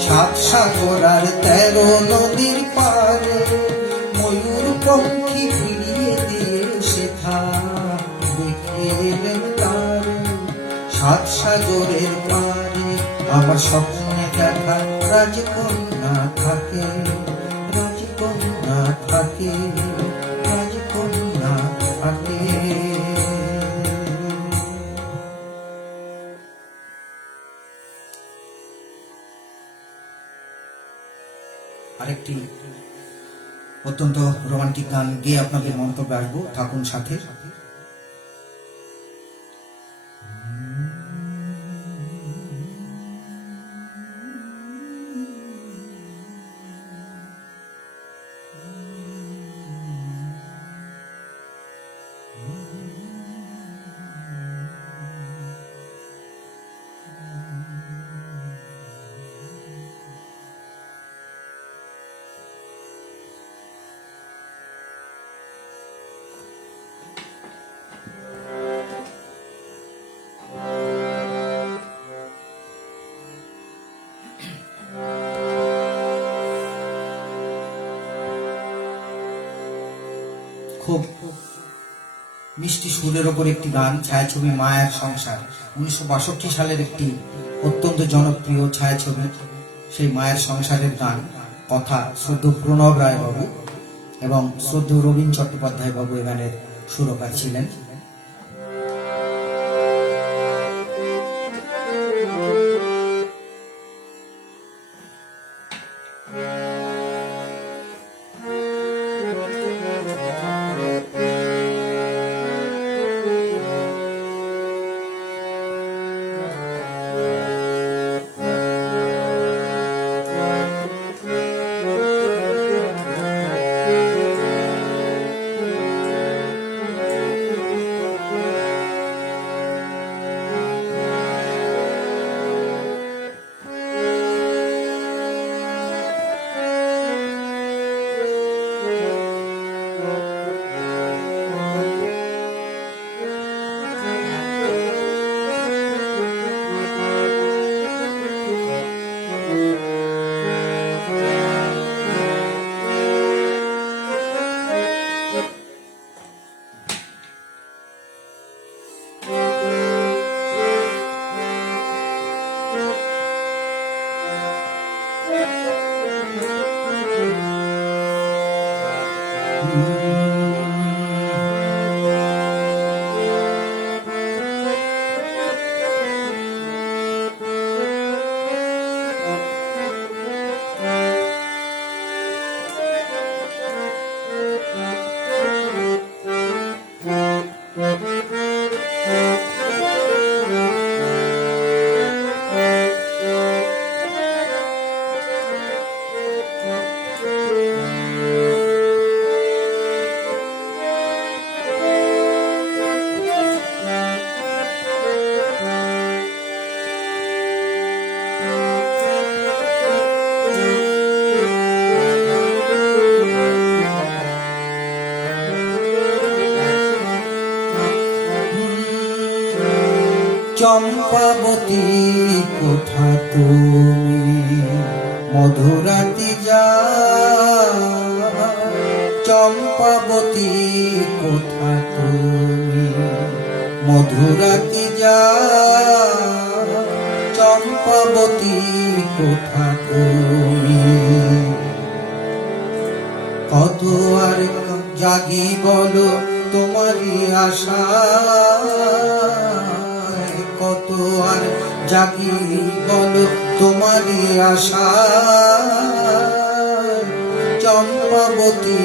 7 সাগর আর 13 নদীর পারে। ময়ূর পঙ্খী ফিরিয়ে দিয়ে সেথা দেখে এলেম তারে, 7 সাগরের পারে। আমার স্বপ্নে দেখা রাজকন্যা থাকে, রাজকন্যা থাকে, রাজকন্যা থাকে। আরেকটি অত্যন্ত রোমান্টিক গান গেয়ে আপনাদের মন্তব্যে আসবো, থাকুন সাথে। খুব মিষ্টি সুরের ওপর একটি গান, ছায়াছবি মায়ের সংসার। 1962 সালের একটি অত্যন্ত জনপ্রিয় ছায়াছবি, সেই মায়ের সংসারের গান। কথা শ্রদ্ধেয় প্রণব রায় বাবু এবং শ্রদ্ধেয় রবীন চট্টোপাধ্যায় বাবু এ গানের সুরকার ছিলেন। চম্পাবতী কোথা তুমি মধুরাতি যা, চম্পাবতী কোথা তুমি মধুরাতি যা, চম্পাবতী কোথা তুমি। কত আর জাগি বলো তোমারই আশা, কত আর জাগি বলো তোমারই আশা, চম্পাবতী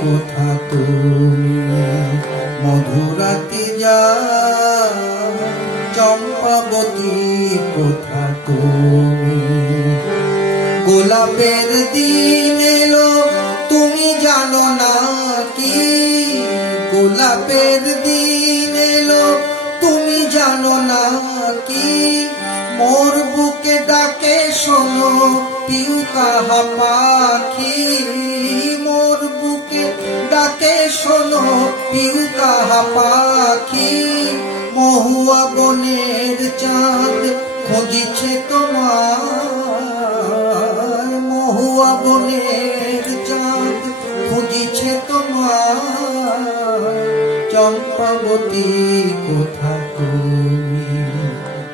কোথা তুমি, মধুরাতে যা, চম্পাবতী কোথা তুমি। গোলাপের দিন এলো তুমি জানো না কি, গোলাপের দিন এলো তুমি জানো না কি, মোর বুকে ডাকে শোনো পিউ কাহা পাখি, মোর বুকে ডাকে শোনো পিউ কাহা পাখি, মহুয়া বনের চাঁদ খুঁজিছে তোমার, মহুয়া বনের চাঁদ খুঁজিছে তোমার, চম্পাবতী কোথা তুমি,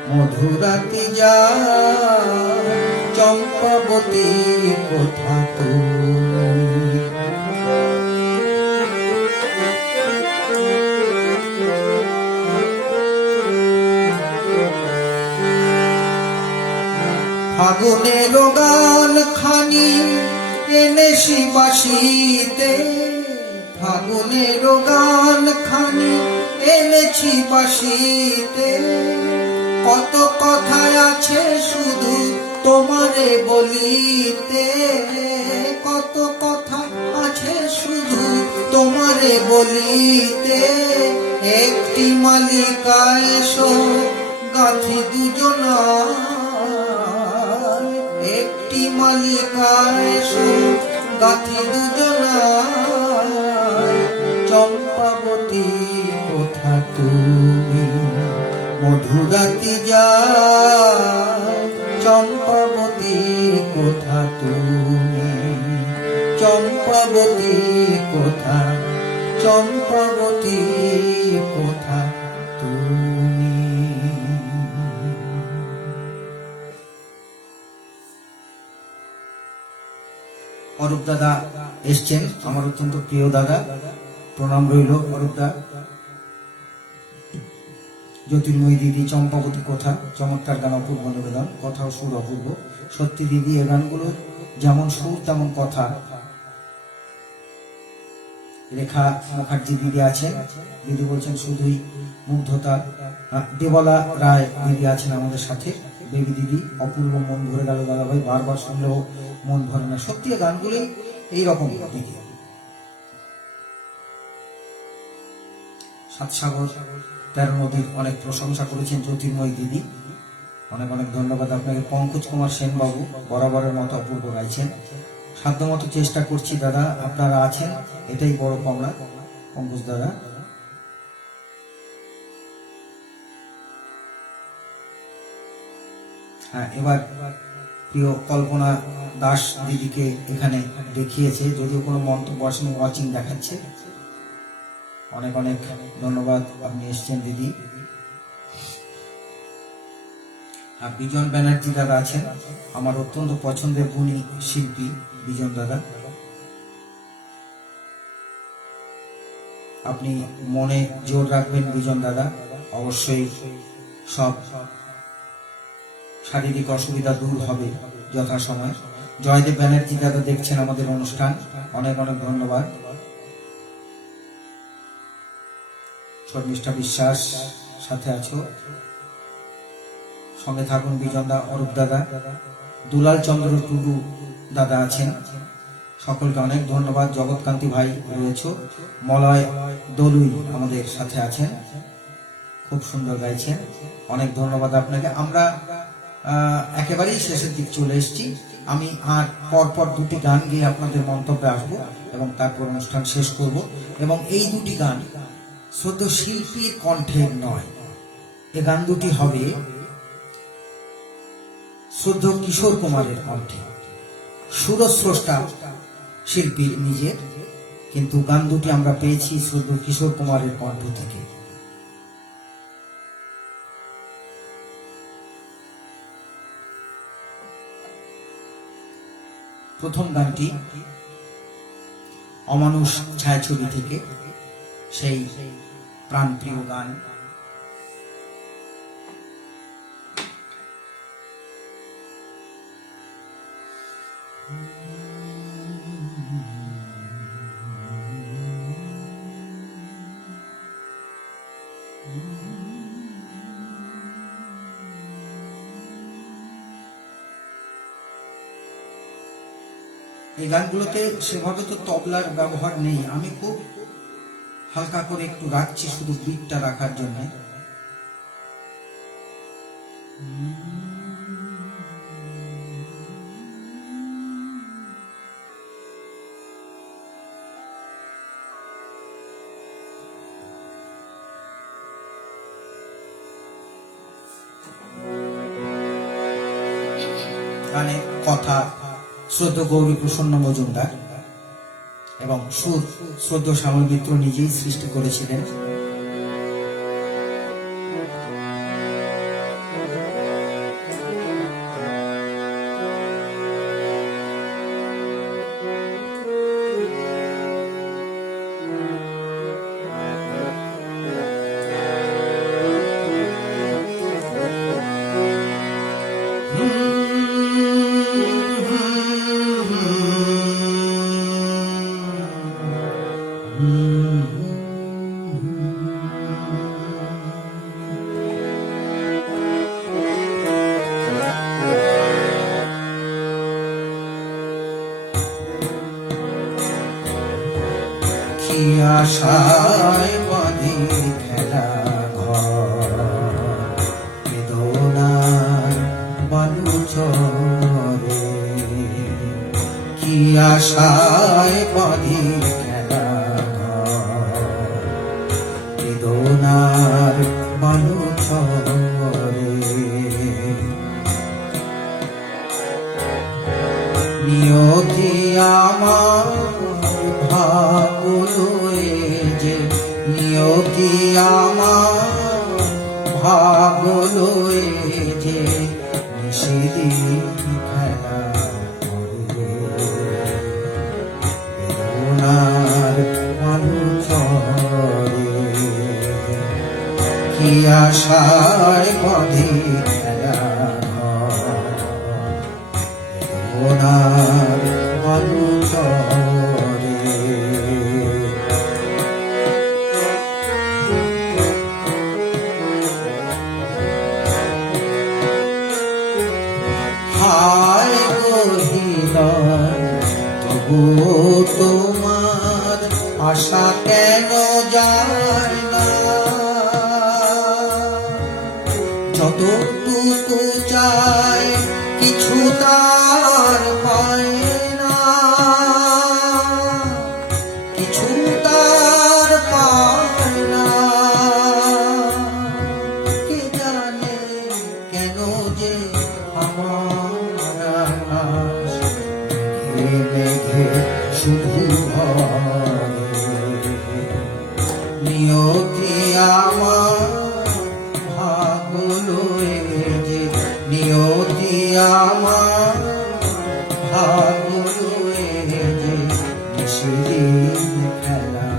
মধুরাতে যা, চম্পাবতী কোথা তুমি। ফাগুনের গান খানি এনেছি বাঁশিতে, ফাগুনের গান খানি এনেছি বাঁশিতে, কত কথা আছে শুধু তোমারে বলিতে, কত কথা আছে শুধু তোমারে বলিতে, একটি মালিকা এসো গাঁথি দুজনা, একটি মালিকা এসো গাঁথি দুজনা, চম্পাবতী কোথা তুমি, মধুরাতে যা, চম্পাবতী কোথা তুমি, চম্পাবতী কোথা, চম্পাবতী কোথা তুমি। অরূপ দাদা এসছেন, আমার অত্যন্ত প্রিয় দাদা, প্রণাম রইল অরূপ দা। জ্যোতির্ময়ী দিদি, চম্পাবতী কোথা, চমৎকার গান, অপূর্ব নিবেদন, কথাও সুর অপূর্ব। সত্যি দিদি, এ গানগুলো যেমন সুর তেমন কথা। রেখা মুখার্জি দিদি আছেন, দিদি বলছেন শুধুই মুগ্ধতা। দেবলা রায় দিদি আছেন আমাদের সাথে, বেবি দিদি, অপূর্ব, মন ভরে গেল দাদা ভাই, বারবার শুনলেও মন ভরে না, সত্যি গানগুলি এইরকম দিদি। সাতসাগর 13 নদীর অনেক প্রশংসা করেছেন জ্যোতির্ময়ী দিদি, অনেক অনেক ধন্যবাদ আপনাকে। পঙ্কজ কুমার সেন বাবু বরাবরের মতো অপূর্ব গাইছেন, সাধ্যমতো চেষ্টা করছি দাদা, আপনারা আছেন এটাই বড় পাওনা পঙ্কজ দাদা। হ্যাঁ, এবার প্রিয় কল্পনা দাস দিদিকে এখানে দেখিয়েছে, যদিও কোনো মন্তব্য আসেনি, ওয়াচিং দেখাচ্ছে, অনেক অনেক ধন্যবাদ, আপনি এসছেন দিদি। আর বিজন ব্যানার্জি দাদা আছেন, আমার অত্যন্ত পছন্দের গুণী শিল্পী বিজন দাদা, আপনি মনে জোর রাখবেন বিজন দাদা, অবশ্যই সব শারীরিক অসুবিধা দূর হবে যথাসময়। জয়দেব ব্যানার্জি দাদা দেখছেন আমাদের অনুষ্ঠান, অনেক অনেক ধন্যবাদ। শর্মিষ্ঠা বিশ্বাস সাথে আছো, সঙ্গে থাকুন বিজন দা, অরূপ দাদা, দুলাল চন্দ্র টুডু দাদা আছেন, সকলকে অনেক ধন্যবাদ। জগৎকান্তি ভাই রয়েছে, মলয় দলুই আমাদের সাথে আছেন, খুব সুন্দর গাইছেন, অনেক ধন্যবাদ আপনাকে। আমরা একেবারেই শেষের দিক চলে এসেছি, আমি আর পরপর দুটি গান গিয়ে আপনাদের মন্তব্যে আসবো এবং তারপর অনুষ্ঠান শেষ করব। এবং এই দুটি গান শুধু শিল্পীর কণ্ঠের নয়, এই গান দুটি হবে শুদ্ধ কিশোর কুমারের কণ্ঠে, সুরস্রষ্টা শিল্পীর নিজের, কিন্তু গান দুটি আমরা পেয়েছি শুদ্ধ কিশোর কুমারের কণ্ঠ থেকে। প্রথম গানটি অমানুষ ছায়াছবি থেকে, সেই প্রাণপ্রিয় গান। এই গানগুলোতে সেভাবে তো তবলার ব্যবহার নেই, আমি খুব হালকা করে একটু রাখছি শুধু বিটটা রাখার জন্য। গানের কথা শ্রদ্ধেয় গৌরী প্রসন্ন মজুমদার এবং সুর শ্রদ্ধেয় শ্যামল মিত্র নিজেই সৃষ্টি করেছিলেন। কি আশায় বাঁধি খেলা ঘর, বেদনার বালু চরে। কি আশায় বাঁধি খেলা ঘর, বেদনার বালু চরে। নিয়তি আমার ভাগলয়ে যে, নিয়তি আমার ভাগলয়ে যে, নিশিদিন খেলা করে বেদনার বালু চরে। কি আশায় বাঁধি খেলা ঘর, বেদনার বালু চরে। হায় গহীন তবুও তোমার আশা কেন যায় না? যতটুকু চাই কিছু তার পায় না, কিছু তার পায় না। কে জানে কেন যে আমার আকাশ মেঘে মেঘে শুধু ভরে। নিয়তি আমার ভাগলয়ে যে, নিয়তি আমার ভাগলয়ে যে, নিশিদিন খেলা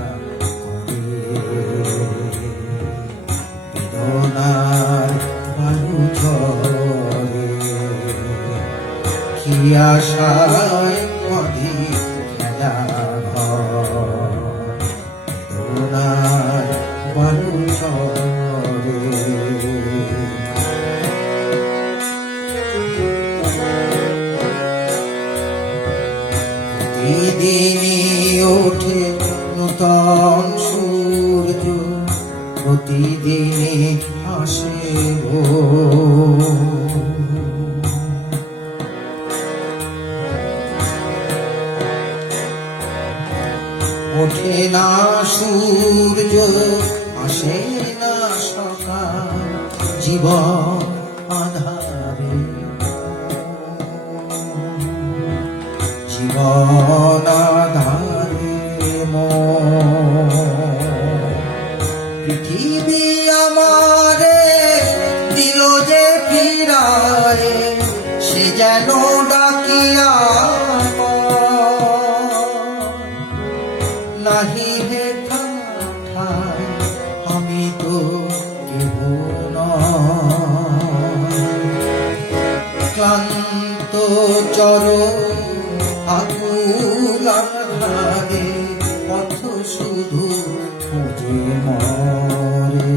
করে বেদনার বালু চরে। কি আশায় বাঁধি খেলা ঘর, বেদনার বালু চরে। প্রতিদিনই ওঠে নূতন সূর্য, প্রতিদিনই আসে ভোর। ওঠে না সূর্য, আসে না সকাল, জীবন আধারে। জীবন আধারে পৃথিবী আমারে দিল যে ফিরায়ে, সে যেন ডাকিয়া নাহি হে ঠায়, আমি তো কেহ নয়। ক্লান্ত চরণ আকুল আঘাতে পথ শুধু খুঁজে মরে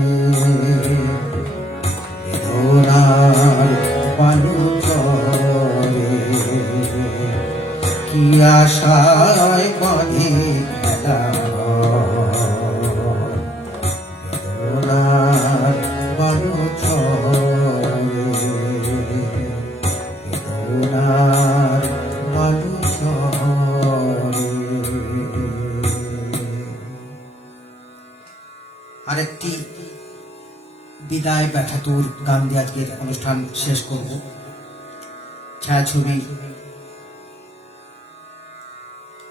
বেদনার বালু চরে কি আশায় বাঁধে খেলা বেদনার বালু চরে বেদনার বালু চরে। আরেকটি বিদায় ব্যথাতুর গান দিয়ে আজকের অনুষ্ঠান শেষ করব। ছায়াছবি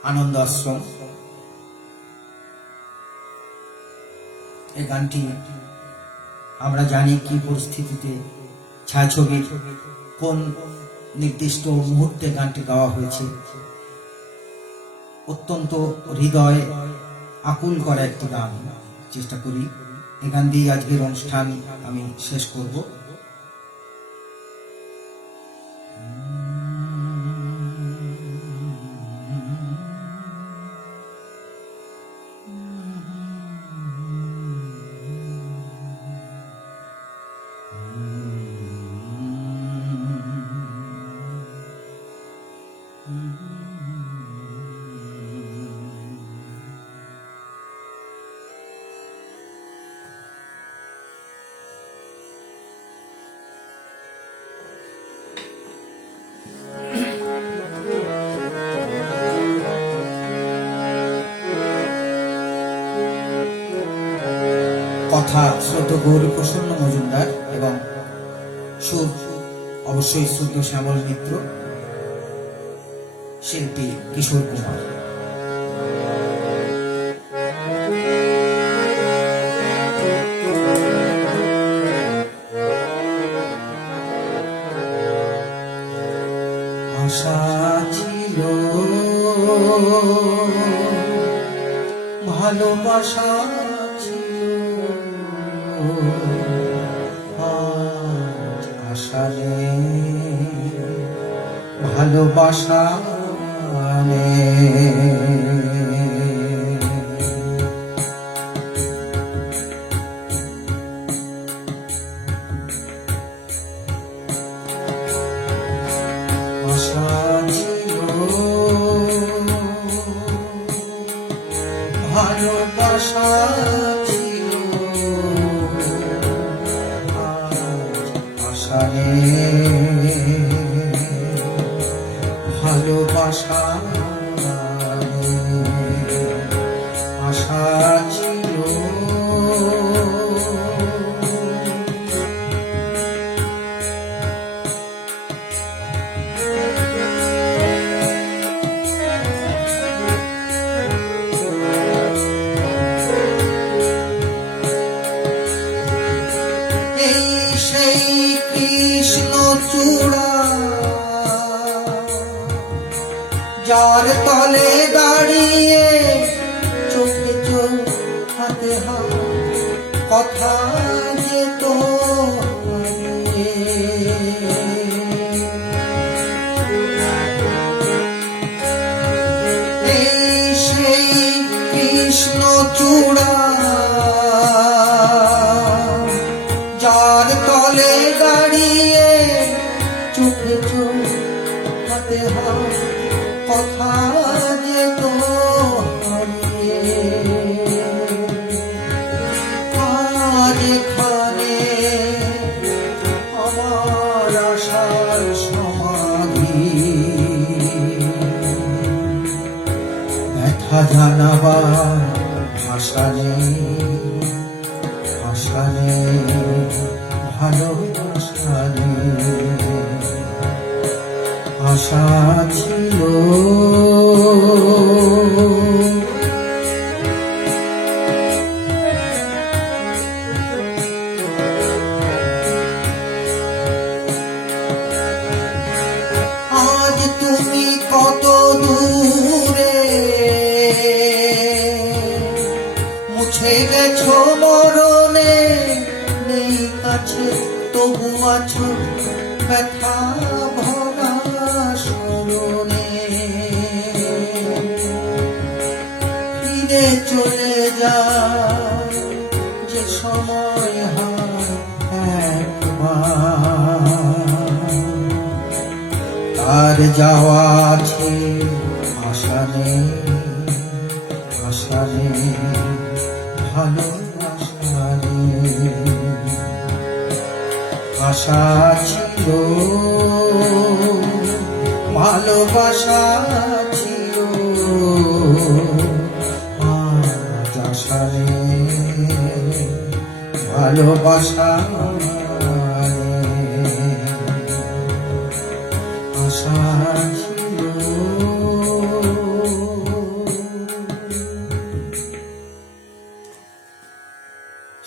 আনন্দ আশ্রম। এই গানটি আমরা জানি কি পরিস্থিতিতে ছায়াছবির কোন নির্দিষ্ট মুহূর্তে গানটি গাওয়া হয়েছে। অত্যন্ত হৃদয় আকুল করা একটি গান। চেষ্টা করি এই গান দিয়ে আজকের অনুষ্ঠান আমি শেষ করব। কথা শ্রদ্ধেয় গৌরী প্রসন্ন মজুমদার এবং সুর অবশ্যই শ্রদ্ধেয় শ্যামল মিত্র, শিল্পী কিশোর কুমার। আশা ছিল ভালোবাসা আশা ভালোবাসা আশা ছিল ভালোবাসা ভালোবাসা আশা ছিল যার তলে দাঁড়িয়ে চোখে চোখ হাতে হাত কথা যেত সেই কৃষ্ণ চূড়া যার তলে দাঁড়িয়ে চোখে চোখ হাতে হাত কথা যেত আজ এখানে আমার আশার সমাধি ব্যথা জানাবার ভাষা নেই ভালোবাসা নেই আশা ছিল আজ তুমি কত দূরে মুছে গেছো মরণে নেই কাছে তবু আছো ব্যথা ভরা স্মরণে চলে যায় যে সময় হয় একবার, তার যাওয়া আছে আশা নেই, আশা নেই ভালোবাসা নেই। আশা ছিল ভালোবাসা ছিল, আজ আশা নেই ভালোবাসা নেই। আশা ছিল।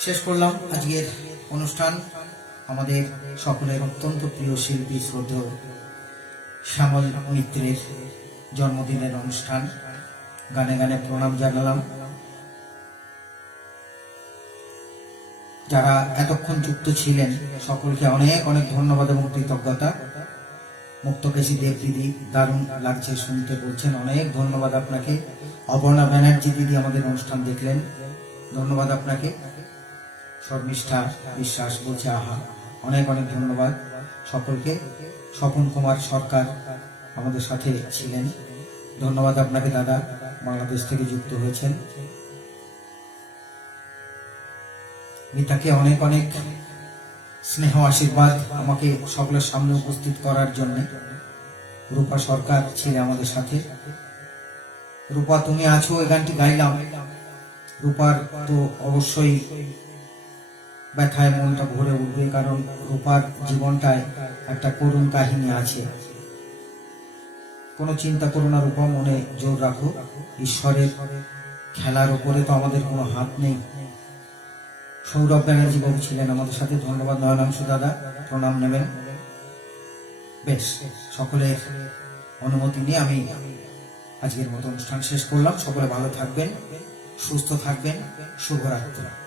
শেষ করলাম আজকের অনুষ্ঠান। আমাদের সকলের অত্যন্ত প্রিয় শিল্পী শ্রদ্ধেয় শ্যামল মিত্রের জন্মদিনের অনুষ্ঠান। গানে গানে প্রণাম জানালাম। যারা এতক্ষণ যুক্ত ছিলেন সকলকে অনেক অনেক ধন্যবাদ এবং কৃতজ্ঞতা। মুক্তকেশী দেব দিদি, দারুণ লাগছে শুনতে বলছেন, অনেক ধন্যবাদ আপনাকে। অপর্ণা ব্যানার্জি দিদি আমাদের অনুষ্ঠান দেখলেন, ধন্যবাদ আপনাকে। শর্মিষ্ঠা বিশ্বাস বলছে আহা, অনেক অনেক ধন্যবাদ সকলকে। স্বপন কুমার সরকার আমাদের সাথে ছিলেন, ধন্যবাদ আপনাকে দাদা, বাংলাদেশ থেকে যুক্ত হয়েছেন। মিতাকে অনেক অনেক স্নেহ আশীর্বাদ আমাকে সকলের সামনে উপস্থিত করার জন্য। রূপা সরকার ছিল আমাদের সাথে। রূপা তুমি আছো, এই গানটি গাইলাম। রূপার তো অবশ্যই ব্যথায় মনটা ভরে উঠবে, কারণ রূপার জীবনটায় একটা করুণ কাহিনী আছে। কোনো চিন্তা করো না রূপা, মনে জোর রাখো, ঈশ্বরের খেলার উপরে তো আমাদের কোনো হাত নেই। সৌরভ ব্যানার্জি বাবু ছিলেন আমাদের সাথে, ধন্যবাদ। নয়নাংশু দাদা প্রণাম নেবেন। বেশ, সকলের অনুমতি নিয়ে আমি আজকের মতো অনুষ্ঠান শেষ করলাম। সকলে ভালো থাকবেন, সুস্থ থাকবেন, শুভরাত্রি।